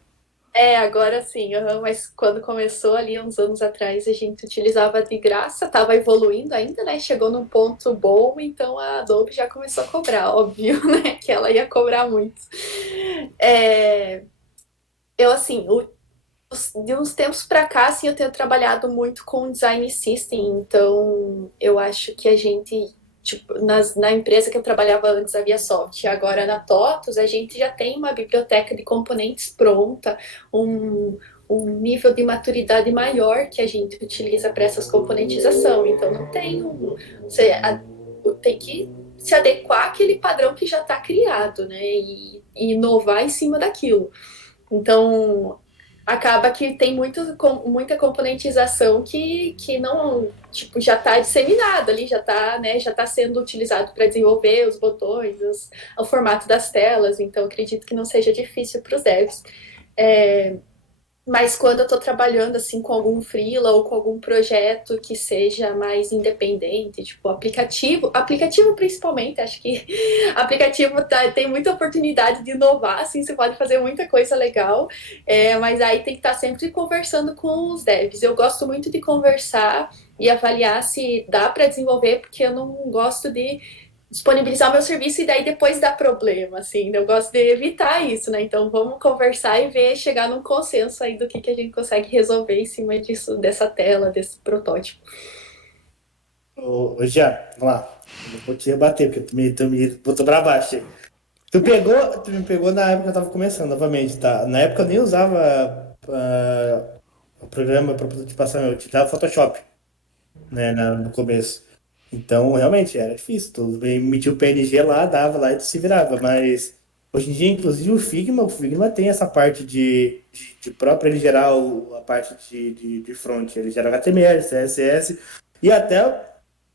Agora sim, mas quando começou ali uns anos atrás, a gente utilizava de graça, tava evoluindo ainda, né? Chegou num ponto bom, então a Adobe já começou a cobrar, óbvio, né? Que ela ia cobrar muito. Eu, assim, de uns tempos para cá, assim, eu tenho trabalhado muito com design system, então eu acho que a gente, tipo, na empresa que eu trabalhava antes, a ViaSoft, e agora na TOTUS, a gente já tem uma biblioteca de componentes pronta, um nível de maturidade maior que a gente utiliza para essas componentização. Então não tem tem que se adequar àquele padrão que já está criado, né? E inovar em cima daquilo. Então acaba que tem muita componentização que não, tipo, já está disseminada ali, já está, né, já tá sendo utilizado para desenvolver os botões, o formato das telas, então acredito que não seja difícil para os devs. Mas quando eu estou trabalhando assim com algum freela ou com algum projeto que seja mais independente, tipo aplicativo principalmente, acho que aplicativo tem muita oportunidade de inovar, assim, você pode fazer muita coisa legal, mas aí tem que estar sempre conversando com os devs. Eu gosto muito de conversar e avaliar se dá para desenvolver, porque eu não gosto de disponibilizar o meu serviço e daí depois dá problema, assim, eu gosto de evitar isso, né, então vamos conversar e ver, chegar num consenso aí do que a gente consegue resolver em cima disso, dessa tela, desse protótipo. Ô, Jean, vamos lá, eu não vou te rebater, porque tu me botou pra baixo aí. Tu me pegou na época que eu tava começando, novamente, tá? Na época eu nem usava o programa para prototipação, eu utilizava Photoshop, né, no começo. Então, realmente, era difícil. Tu emitia o PNG lá, dava lá e tu se virava. Mas, hoje em dia, inclusive, o Figma tem essa parte de próprio ele gerar a parte de front. Ele gera HTML, CSS e até,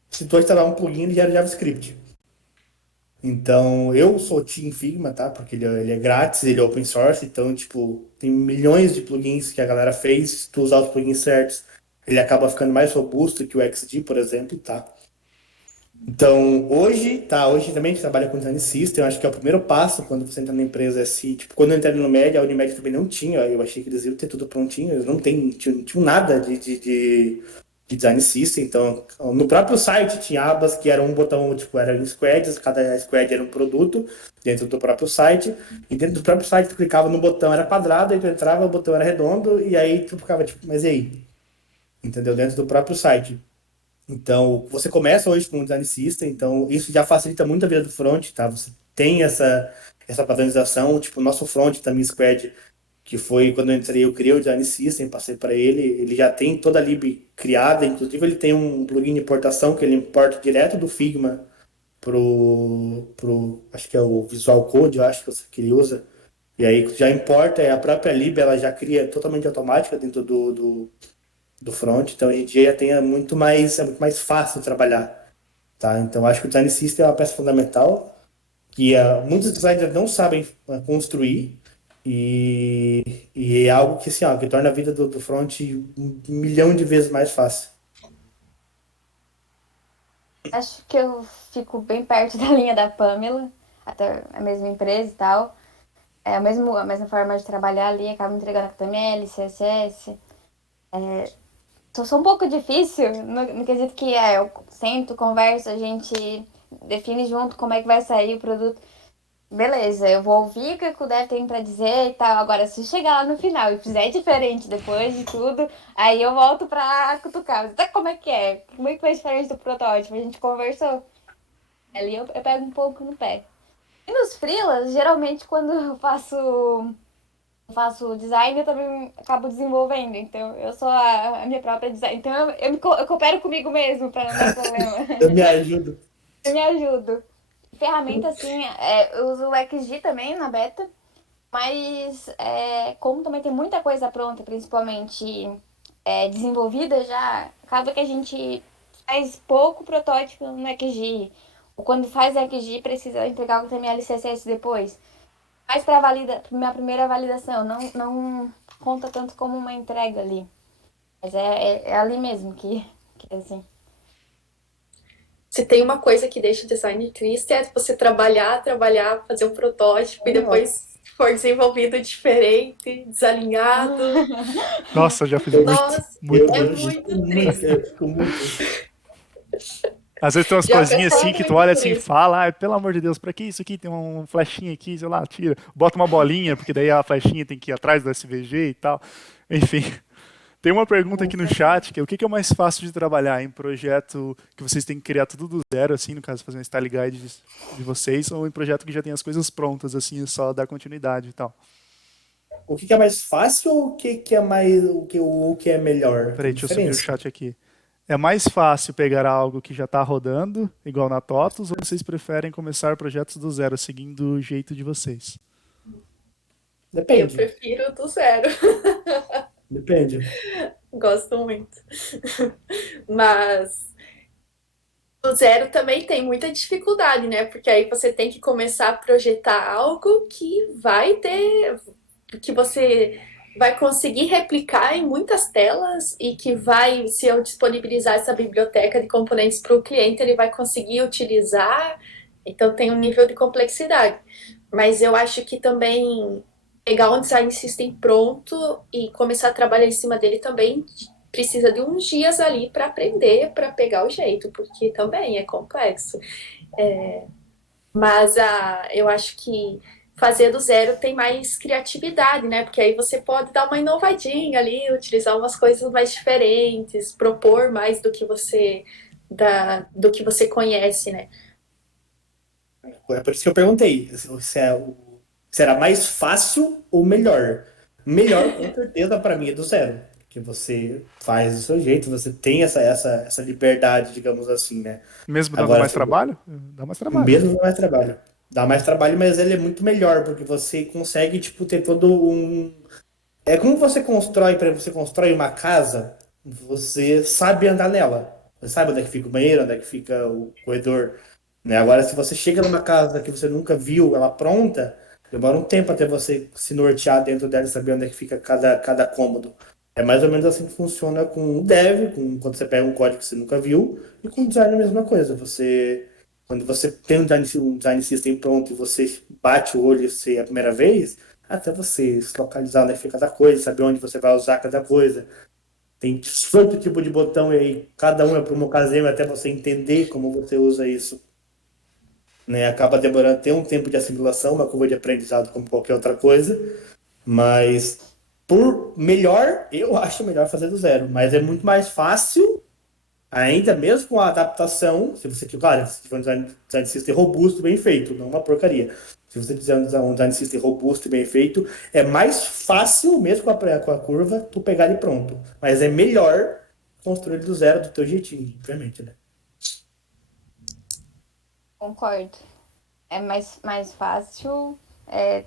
se tu instalar um plugin, ele gera JavaScript. Então, eu sou Team Figma, tá? Porque ele é grátis, ele é open source, então, tipo, tem milhões de plugins que a galera fez. Se tu usar os plugins certos, ele acaba ficando mais robusto que o XD, por exemplo, tá? Então, hoje também a gente trabalha com design system, eu acho que é o primeiro passo quando você entra na empresa, assim, tipo, quando eu entrei no Unimed, a Unimed também não tinha, eu achei que eles iam ter tudo prontinho, eles não tinham nada de design system, então, no próprio site tinha abas que eram um botão, tipo, eram squads, cada squad era um produto dentro do próprio site, e dentro do próprio site tu clicava no botão, era quadrado, aí tu entrava, o botão era redondo, e aí tu ficava, tipo, mas e aí? Entendeu? Dentro do próprio site. Então, você começa hoje com o design system, então isso já facilita muito a vida do front, tá? Você tem essa padronização, tipo, o nosso front da Minha Squad, que foi quando eu entrei, eu criei o design system, passei para ele já tem toda a lib criada, inclusive ele tem um plugin de importação que ele importa direto do Figma acho que é o Visual Code, eu acho que ele usa, e aí já importa, a própria lib ela já cria totalmente automática dentro do front, então hoje em dia já tem é muito mais fácil de trabalhar, tá? Então acho que o design system é uma peça fundamental que muitos designers não sabem construir e é algo que, assim, ó, que torna a vida do front 1 milhão de vezes mais fácil. Acho que eu fico bem perto da linha da Pamela, até a mesma empresa e tal. É a mesma forma de trabalhar ali, acaba entregando HTML, CSS. Só um pouco difícil, no quesito que eu sento, converso, a gente define junto como é que vai sair o produto. Beleza, eu vou ouvir o que o dev tem pra dizer e tal. Agora, se chegar lá no final e fizer diferente depois de tudo, aí eu volto pra cutucar. Sabe como é que é? Como é que foi diferente do protótipo? A gente conversou. Ali eu pego um pouco no pé. E nos freelas, geralmente quando eu faço design, eu também acabo desenvolvendo. Então, eu sou a minha própria design. Então, eu coopero comigo mesmo pra não dar problema. Eu me ajudo. Eu me ajudo. Ferramenta, assim, eu uso o XG também na beta, mas como também tem muita coisa pronta, principalmente desenvolvida já, acaba que a gente faz pouco protótipo no XG. Ou quando faz XG, precisa entregar o HTML e CSS depois. Mas para minha primeira validação, não conta tanto como uma entrega ali. Mas é ali mesmo que é assim. Se tem uma coisa que deixa o design triste é você trabalhar, fazer um protótipo e depois for desenvolvido diferente, desalinhado. Nossa, eu já fiz Nossa, muito. é muito triste. Eu fico muito. Às vezes tem umas Já coisinhas passei assim que tu muito olha por assim e isso. fala, pelo amor de Deus, pra que isso aqui? Tem um flechinha aqui, sei lá, tira. Bota uma bolinha, porque daí a flechinha tem que ir atrás do SVG e tal. Enfim. Tem uma pergunta aqui no chat, que é o que é mais fácil de trabalhar em projeto que vocês têm que criar tudo do zero, assim, no caso, fazer um style guide de vocês, ou em projeto que já tem as coisas prontas, assim, é só dar continuidade e tal? O que que é mais fácil ou o que que é mais o que é melhor? Peraí, Tem deixa eu subir o diferença. chat aqui. É mais fácil pegar algo que já está rodando, igual na TOTUS, ou vocês preferem começar projetos do zero, seguindo o jeito de vocês? Eu Depende. prefiro do zero. Depende. Gosto muito. Mas o zero também tem muita dificuldade, né? Porque aí você tem que começar a projetar algo que vai ter, que você vai conseguir replicar em muitas telas e que vai, se eu disponibilizar essa biblioteca de componentes para o cliente, ele vai conseguir utilizar. Então tem um nível de complexidade. Mas eu acho que também pegar um design system pronto e começar a trabalhar em cima dele também precisa de uns dias ali para aprender, para pegar o jeito, porque também é complexo. Mas eu acho que fazer do zero tem mais criatividade, né? Porque aí você pode dar uma inovadinha ali, utilizar umas coisas mais diferentes, propor mais do que você conhece, né? É por isso que eu perguntei se era mais fácil ou melhor. Melhor, com certeza, para mim é do zero. Que você faz do seu jeito, você tem essa liberdade, digamos assim, né? Mesmo dando Agora, mais trabalho? Dá mais trabalho. mesmo dá mais trabalho. Dá mais trabalho, mas ele é muito melhor, porque você consegue, tipo, ter todo um. É como você constrói, para você constrói uma casa, você sabe andar nela. Você sabe onde é que fica o banheiro, onde é que fica o corredor, né? Agora, se você chega numa casa que você nunca viu ela pronta, demora um tempo até você se nortear dentro dela e saber onde é que fica cada cômodo. É mais ou menos assim que funciona com o dev, quando você pega um código que você nunca viu, e com o design é a mesma coisa. Quando você tem um design system pronto e você bate o olho e você é a primeira vez, até você se localizar onde fica cada coisa, saber onde você vai usar cada coisa. Tem 18 tipos de botão e aí cada um é para uma ocasião até você entender como você usa isso. Né? Acaba demorando, tem um tempo de assimilação, uma curva de aprendizado como qualquer outra coisa, mas por melhor, eu acho melhor fazer do zero, mas é muito mais fácil, ainda mesmo com a adaptação, se você claro, se tiver um design system robusto, bem feito, não uma porcaria. Se você fizer um design system robusto e bem feito, é mais fácil, mesmo com a curva, tu pegar ele pronto. Mas é melhor construir ele do zero do teu jeitinho, obviamente, né? Concordo. É mais fácil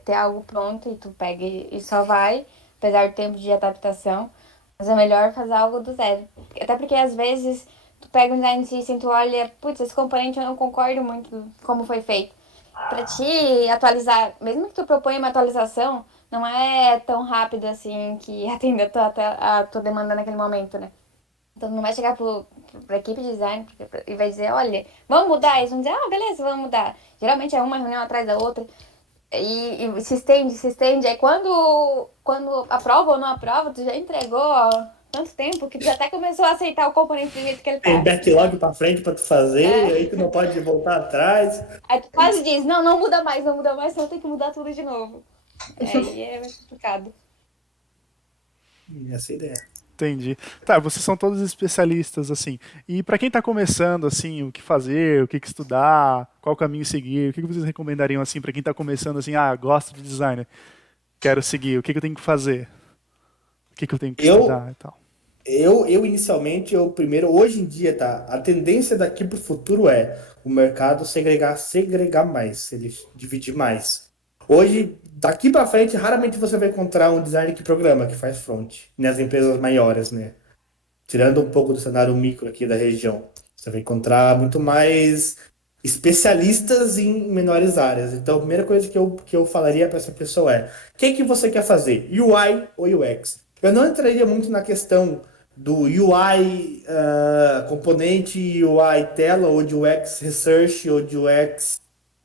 ter algo pronto e tu pega e só vai, apesar do tempo de adaptação. Mas é melhor fazer algo do zero. Até porque às vezes tu pega um design system, tu olha, putz, esse componente eu não concordo muito como foi feito. Pra te atualizar, mesmo que tu proponha uma atualização, não é tão rápido assim que atenda a tua demanda naquele momento, né? Então não vai chegar pra equipe de design e vai dizer, olha, vamos mudar. Eles vão dizer, ah, beleza, vamos mudar. Geralmente é uma reunião atrás da outra. E se estende, se estende. Aí quando aprova ou não aprova, tu já entregou ó, tanto tempo que tu já até começou a aceitar o componente do jeito que ele Tem tá. backlog para frente para tu fazer, e aí tu não pode voltar atrás. Aí tu quase diz, não, não muda mais, não muda mais, senão tem que mudar tudo de novo. Aí é mais complicado. Essa é a ideia. Entendi. Tá, vocês são todos especialistas, assim. E para quem está começando, assim, o que fazer, o que estudar, qual caminho seguir, o que vocês recomendariam, assim, para quem está começando, assim, ah, gosto de design, quero seguir, o que eu tenho que fazer? O que eu tenho que Eu, estudar e tal? eu inicialmente, eu primeiro, hoje em dia, tá? A tendência daqui para o futuro é o mercado segregar mais, ele dividir mais. Hoje, daqui para frente, raramente você vai encontrar um designer que programa, que faz front, nas empresas maiores, né? Tirando um pouco do cenário micro aqui da região. Você vai encontrar muito mais especialistas em menores áreas. Então, a primeira coisa que eu falaria para essa pessoa é: o que que você quer fazer? UI ou UX? Eu não entraria muito na questão do UI componente, UI tela, ou de UX research, ou de UX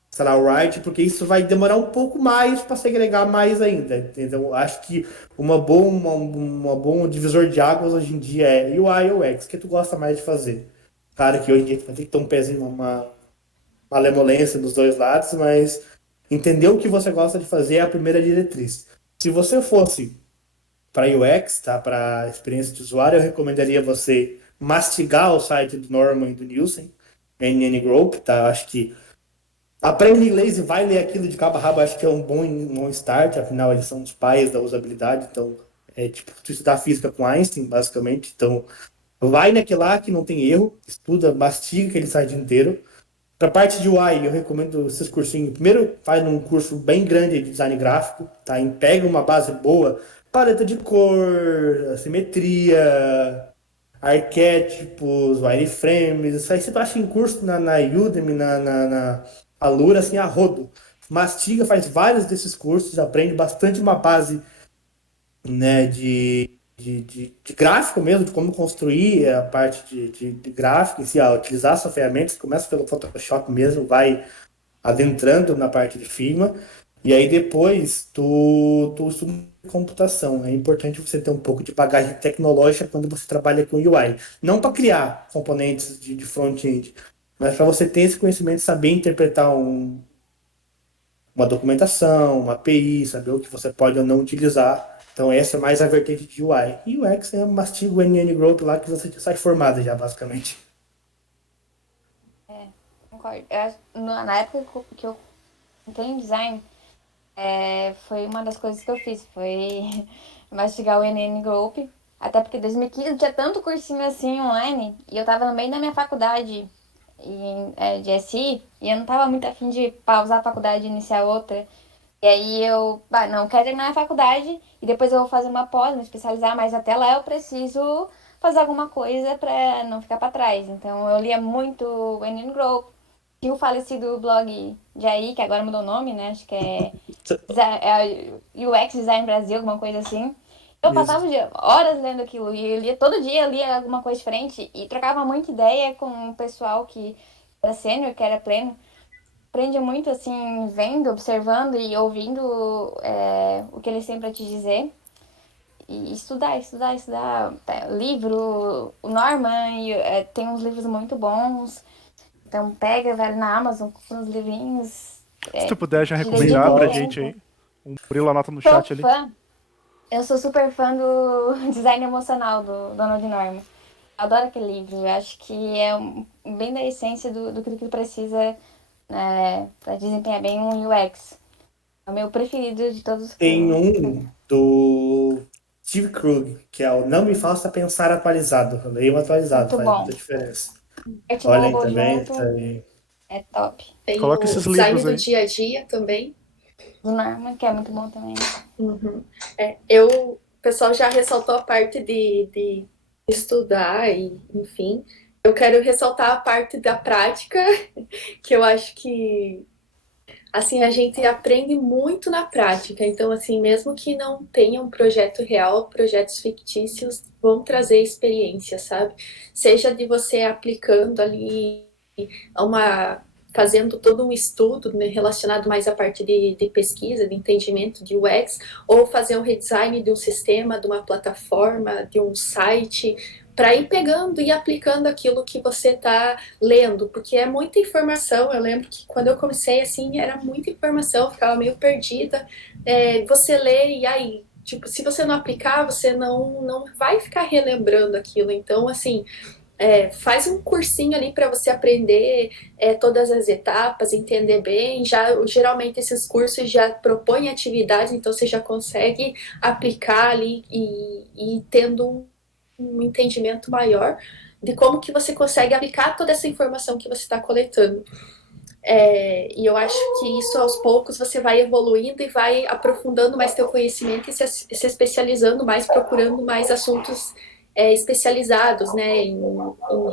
sei lá, right, porque isso vai demorar um pouco mais para segregar mais ainda, entendeu? Acho que uma bom divisor de águas hoje em dia é UI ou UX, o que tu gosta mais de fazer? Claro que hoje em dia tu vai ter que ter um pezinho, uma malemolência dos dois lados, mas entender o que você gosta de fazer é a primeira diretriz. Se você fosse para UX, tá? Para experiência de usuário, eu recomendaria você mastigar o site do Norman e do Nielsen, NN Group, tá? Acho que aprende inglês e vai ler aquilo de cabo a rabo, acho que é um bom start, afinal eles são os pais da usabilidade, então é tipo tu estudar física com Einstein, basicamente, então vai naquele lá que não tem erro, estuda, mastiga aquele site inteiro. Pra parte de UI, eu recomendo esses cursinhos. Primeiro, faz um curso bem grande de design gráfico, tá? E pega uma base boa, paleta de cor, simetria, arquétipos, wireframes. Isso aí você acha em curso na Udemy, na Alura, assim, a rodo. Mastiga, faz vários desses cursos, aprende bastante uma base, né, de gráfico mesmo, de como construir a parte de gráfico, em si, a utilizar essas ferramentas, começa pelo Photoshop mesmo, vai adentrando na parte de Figma, e aí depois tu estuda computação. É importante você ter um pouco de bagagem tecnológica quando você trabalha com UI. Não para criar componentes de front-end, mas para você ter esse conhecimento, saber interpretar uma documentação, uma API, saber o que você pode ou não utilizar. Então essa é mais a vertente de UI. E UX é mastiga o NN Group lá que você já sai formado já, basicamente. Concordo. Na época que eu entrei em design, foi uma das coisas que eu fiz, foi mastigar o NN Group. Até porque em 2015 tinha tanto cursinho assim online, e eu tava no meio da minha faculdade de SI, e eu não tava muito afim de pausar a faculdade e iniciar outra. E aí não, quero terminar a faculdade e depois eu vou fazer uma pós, me especializar, mas até lá eu preciso fazer alguma coisa pra não ficar pra trás. Então eu lia muito o NN Group, tinha o falecido blog de aí, que agora mudou o nome, né? Acho que é UX Design Brasil, alguma coisa assim. Eu Isso. passava horas lendo aquilo e eu lia, todo dia eu lia alguma coisa diferente e trocava muita ideia com o pessoal que era sênior, que era pleno. Aprende muito assim, vendo, observando e ouvindo o que eles têm para te dizer. E estudar, estudar, estudar. Livro, o Norman tem uns livros muito bons. Então pega, vai na Amazon, compra uns livrinhos, Se tu puder já te Sim, recomendar dedica um pra gosto. gente tempo. aí. O Murilo anota no Sou chat ali. fã, eu sou super fã do design emocional do Donald Norman. Adoro aquele livro, eu acho que é bem da essência do que precisa, para desempenhar bem um UX. É o meu preferido de todos que Tem eu. um do Steve Krug, que é o Não Me Faça Pensar Atualizado. Leia atualizado, Muito faz bom. muita diferença. Arte Olhem Mobile também, junto tá aí. é top. Tem Coloca o esses design livros do aí. dia a dia também. Do Norman, que é muito bom também. Uhum. O pessoal já ressaltou a parte de estudar e, enfim. Eu quero ressaltar a parte da prática, que eu acho que assim a gente aprende muito na prática. Então, assim, mesmo que não tenha um projeto real, projetos fictícios vão trazer experiência, sabe? Seja de você aplicando ali uma fazendo todo um estudo, né, relacionado mais à parte de pesquisa, de entendimento de UX, ou fazer um redesign de um sistema, de uma plataforma, de um site, para ir pegando e aplicando aquilo que você está lendo, porque é muita informação. Eu lembro que quando eu comecei assim era muita informação, eu ficava meio perdida. Você lê e aí, tipo, se você não aplicar, você não vai ficar relembrando aquilo. Então, assim, faz um cursinho ali para você aprender todas as etapas, entender bem. Geralmente esses cursos já propõem atividades, então você já consegue aplicar ali e tendo um entendimento maior de como que você consegue aplicar toda essa informação que você está coletando. E eu acho que isso aos poucos você vai evoluindo e vai aprofundando mais teu conhecimento e se especializando mais, procurando mais assuntos especializados, né, em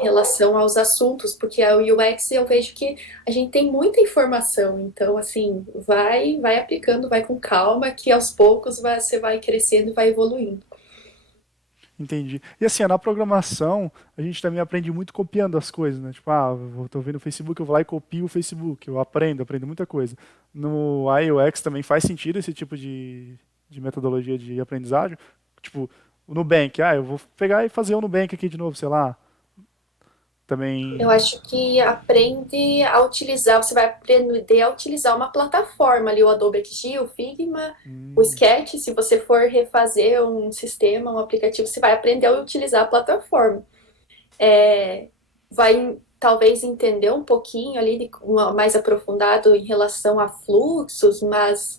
relação aos assuntos, porque a UX eu vejo que a gente tem muita informação, então assim, vai aplicando, vai com calma, que aos poucos você vai crescendo e vai evoluindo. Entendi. E assim, na programação, a gente também aprende muito copiando as coisas, né? Tipo, tô vendo o Facebook, eu vou lá e copio o Facebook. Eu aprendo muita coisa. No iOX também faz sentido esse tipo de metodologia de aprendizagem. Tipo, o Nubank, eu vou pegar e fazer o Nubank aqui de novo, sei lá. Eu Também. acho que aprende a utilizar, você vai aprender a utilizar uma plataforma ali, o Adobe XD, o Figma, o Hum, Sketch. Se você for refazer um sistema, um aplicativo, você vai aprender a utilizar a plataforma. Vai talvez entender um pouquinho ali, mais aprofundado em relação a fluxos, mas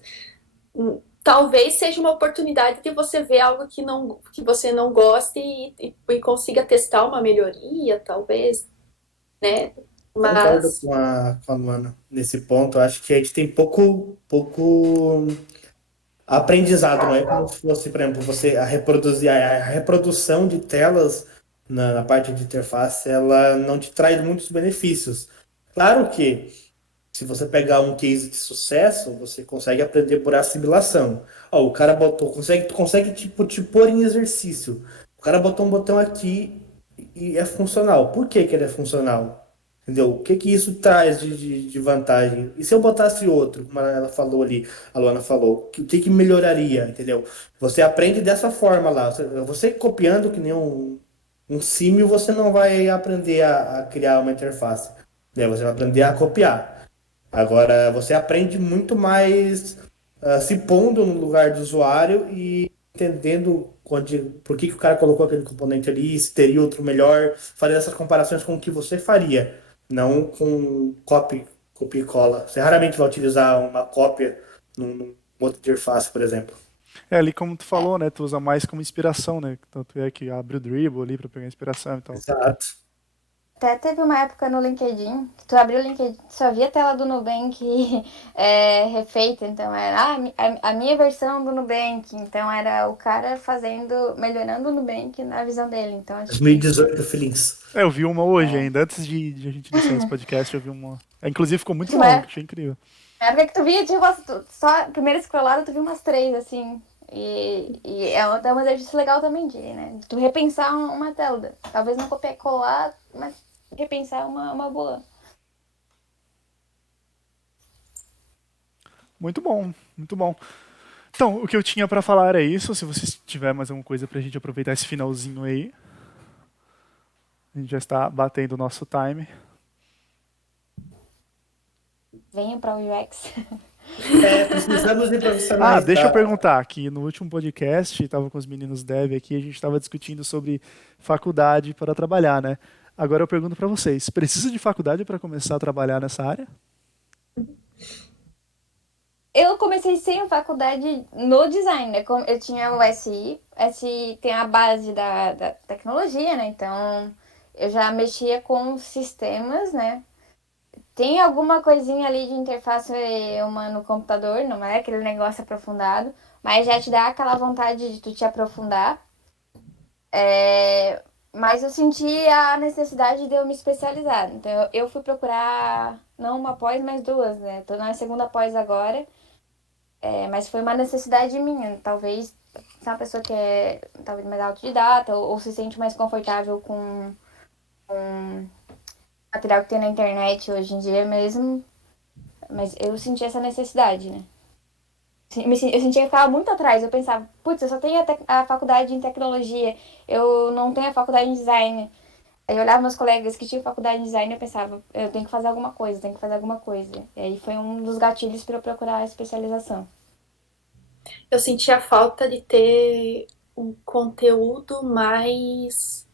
talvez seja uma oportunidade de você ver algo que você não goste e consiga testar uma melhoria, talvez, né? Concordo Mas com a Luana nesse ponto. Eu acho que a gente tem pouco aprendizado, não é como se fosse, por exemplo, você a reprodução de telas na parte de interface, ela não te traz muitos benefícios. Claro que se você pegar um case de sucesso, você consegue aprender por assimilação. Ó, o cara botou, tu consegue tipo, te pôr em exercício. O cara botou um botão aqui e é funcional. Por que que ele é funcional? Entendeu? O que que isso traz de vantagem? E se eu botasse outro, como ela falou ali, a Luana falou, o que que melhoraria? Entendeu? Você aprende dessa forma lá. Você copiando que nem um símil, você não vai aprender a criar uma interface. Né? Você vai aprender a copiar. Agora, você aprende muito mais se pondo no lugar do usuário e entendendo por que que o cara colocou aquele componente ali, se teria outro melhor, fazer essas comparações com o que você faria, não com copia e cola. Você raramente vai utilizar uma cópia num outro interface, por exemplo. É ali como tu falou, né? Tu usa mais como inspiração, né? Tanto é que abre o Dribble ali pra pegar inspiração e tal. Exato. Até teve uma época no LinkedIn, que tu abriu o LinkedIn, só via a tela do Nubank refeita, então era a minha versão do Nubank, então era o cara melhorando o Nubank na visão dele, então acho que 2018, Filins. Eu vi uma hoje é, ainda, antes de a gente iniciar esse podcast, eu vi uma. Inclusive ficou muito tinha uma longa, época achei incrível. que tu via, tipo, só a primeira scrollada tu viu umas três, assim, e é um exercício legal também de, né, tu repensar uma tela, talvez não copiar e colar, mas repensar uma boa. Muito bom, muito bom. Então, o que eu tinha pra falar era isso. Se vocês tiver mais alguma coisa pra gente aproveitar esse finalzinho aí. A gente já está batendo o nosso time. Venha para o UX. Precisamos de Ah, profissionais deixa eu da. perguntar, que no último podcast, estava com os meninos dev aqui, a gente estava discutindo sobre faculdade para trabalhar, né? Agora eu pergunto para vocês, precisa de faculdade para começar a trabalhar nessa área? Eu comecei sem a faculdade no design, né? Eu tinha o SI, SI tem a base da tecnologia, né? Então eu já mexia com sistemas, né? Tem alguma coisinha ali de interface humana no computador, não é aquele negócio aprofundado, mas já te dá aquela vontade de tu te aprofundar. Mas eu senti a necessidade de eu me especializar. Então eu fui procurar não uma pós, mas duas, né? Tô na segunda pós agora. Mas foi uma necessidade minha. Talvez se é uma pessoa que é talvez mais autodidata ou se sente mais confortável com material que tem na internet hoje em dia mesmo. Mas eu senti essa necessidade, né? Eu sentia que ficava muito atrás. Eu pensava, putz, eu só tenho a faculdade em tecnologia, eu não tenho a faculdade em design. Aí eu olhava meus colegas que tinham faculdade em design e eu pensava, eu tenho que fazer alguma coisa, tenho que fazer alguma coisa. E aí foi um dos gatilhos para eu procurar a especialização. eu senti a falta de ter um conteúdo mais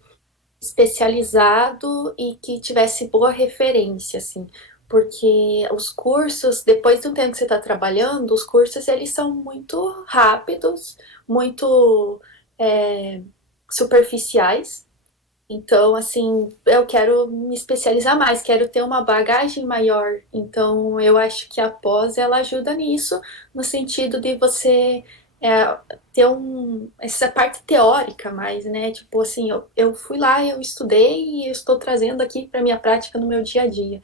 especializado e que tivesse boa referência, assim. Porque os cursos, depois de um tempo que você está trabalhando, os cursos eles são muito rápidos, muito superficiais. Então, assim, eu quero me especializar mais, quero ter uma bagagem maior. Então, eu acho que a pós, ela ajuda nisso, no sentido de você ter essa parte teórica mais, né? Tipo assim, eu fui lá, eu estudei e eu estou trazendo aqui para minha prática no meu dia a dia.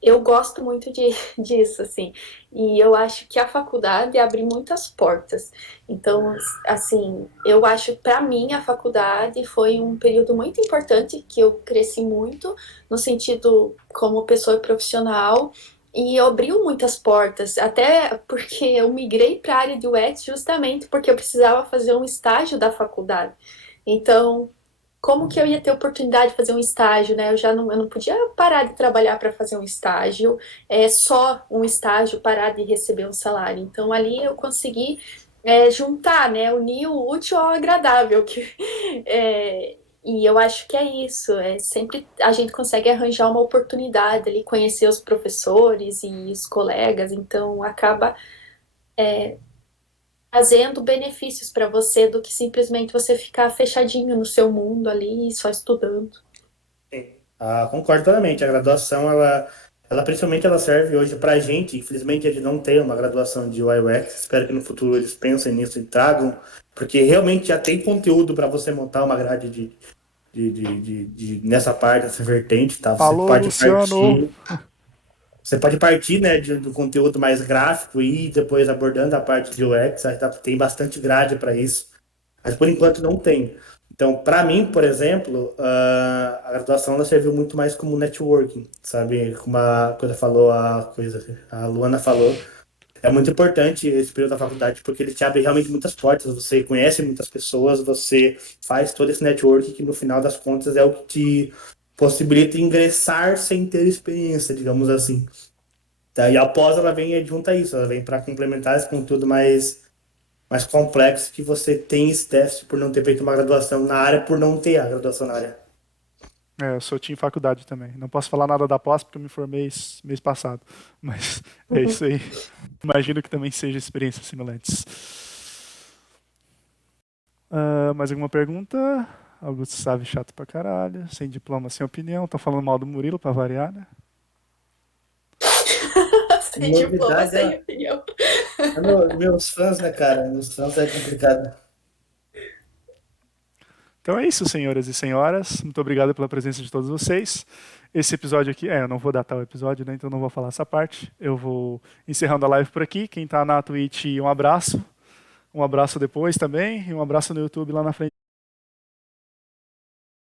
Eu gosto muito disso, assim. E eu acho que a faculdade abre muitas portas. Então, assim, eu acho, para mim, a faculdade foi um período muito importante, que eu cresci muito, no sentido como pessoa profissional, e abriu muitas portas, até porque eu migrei para a área de UX justamente porque eu precisava fazer um estágio da faculdade. Então, como que eu ia ter oportunidade de fazer um estágio, né? Eu não podia parar de trabalhar para fazer um estágio, só um estágio, parar de receber um salário. Então ali eu consegui juntar, né? Unir o útil ao agradável, é, E eu acho que é isso, sempre a gente consegue arranjar uma oportunidade ali, conhecer os professores e os colegas, então acaba trazendo benefícios para você do que simplesmente você ficar fechadinho no seu mundo ali, só estudando. Sim. Concordo plenamente. A graduação, ela principalmente ela serve hoje para a gente. Infelizmente, a gente não tem uma graduação de UI UX. Espero que no futuro eles pensem nisso e tragam, porque realmente já tem conteúdo para você montar uma grade nessa parte, nessa vertente, tá? Falou, Luciano! Você pode partir, né, do conteúdo mais gráfico e depois abordando a parte de UX. Tem bastante grade para isso. Mas por enquanto não tem. Então, para mim, por exemplo, a graduação ela serviu muito mais como networking, sabe? Como a coisa falou, a Luana falou. É muito importante esse período da faculdade porque ele te abre realmente muitas portas. Você conhece muitas pessoas, você faz todo esse networking que no final das contas é o que te possibilita ingressar sem ter experiência, digamos assim. Tá? E após ela vem junto a isso, ela vem para complementar esse conteúdo mais complexo que você tem esse déficit por não ter feito uma graduação na área, por não ter a graduação na área. Eu sou team faculdade também. Não posso falar nada da pós porque eu me formei mês passado. Mas é isso aí. Imagino que também seja experiências semelhantes. Mais alguma pergunta? Augusto sabe, chato pra caralho. Sem diploma, sem opinião. Tá falando mal do Murilo pra variar, né? Sem diploma, Novidade, sem opinião. meus fãs, né, cara? Meus fãs é complicado. Então é isso, senhoras e senhoras. Muito obrigado pela presença de todos vocês. Esse episódio aqui, eu não vou datar o episódio, né? Então não vou falar essa parte. Eu vou encerrando a live por aqui. Quem tá na Twitch, um abraço. Um abraço depois também. E um abraço no YouTube lá na frente.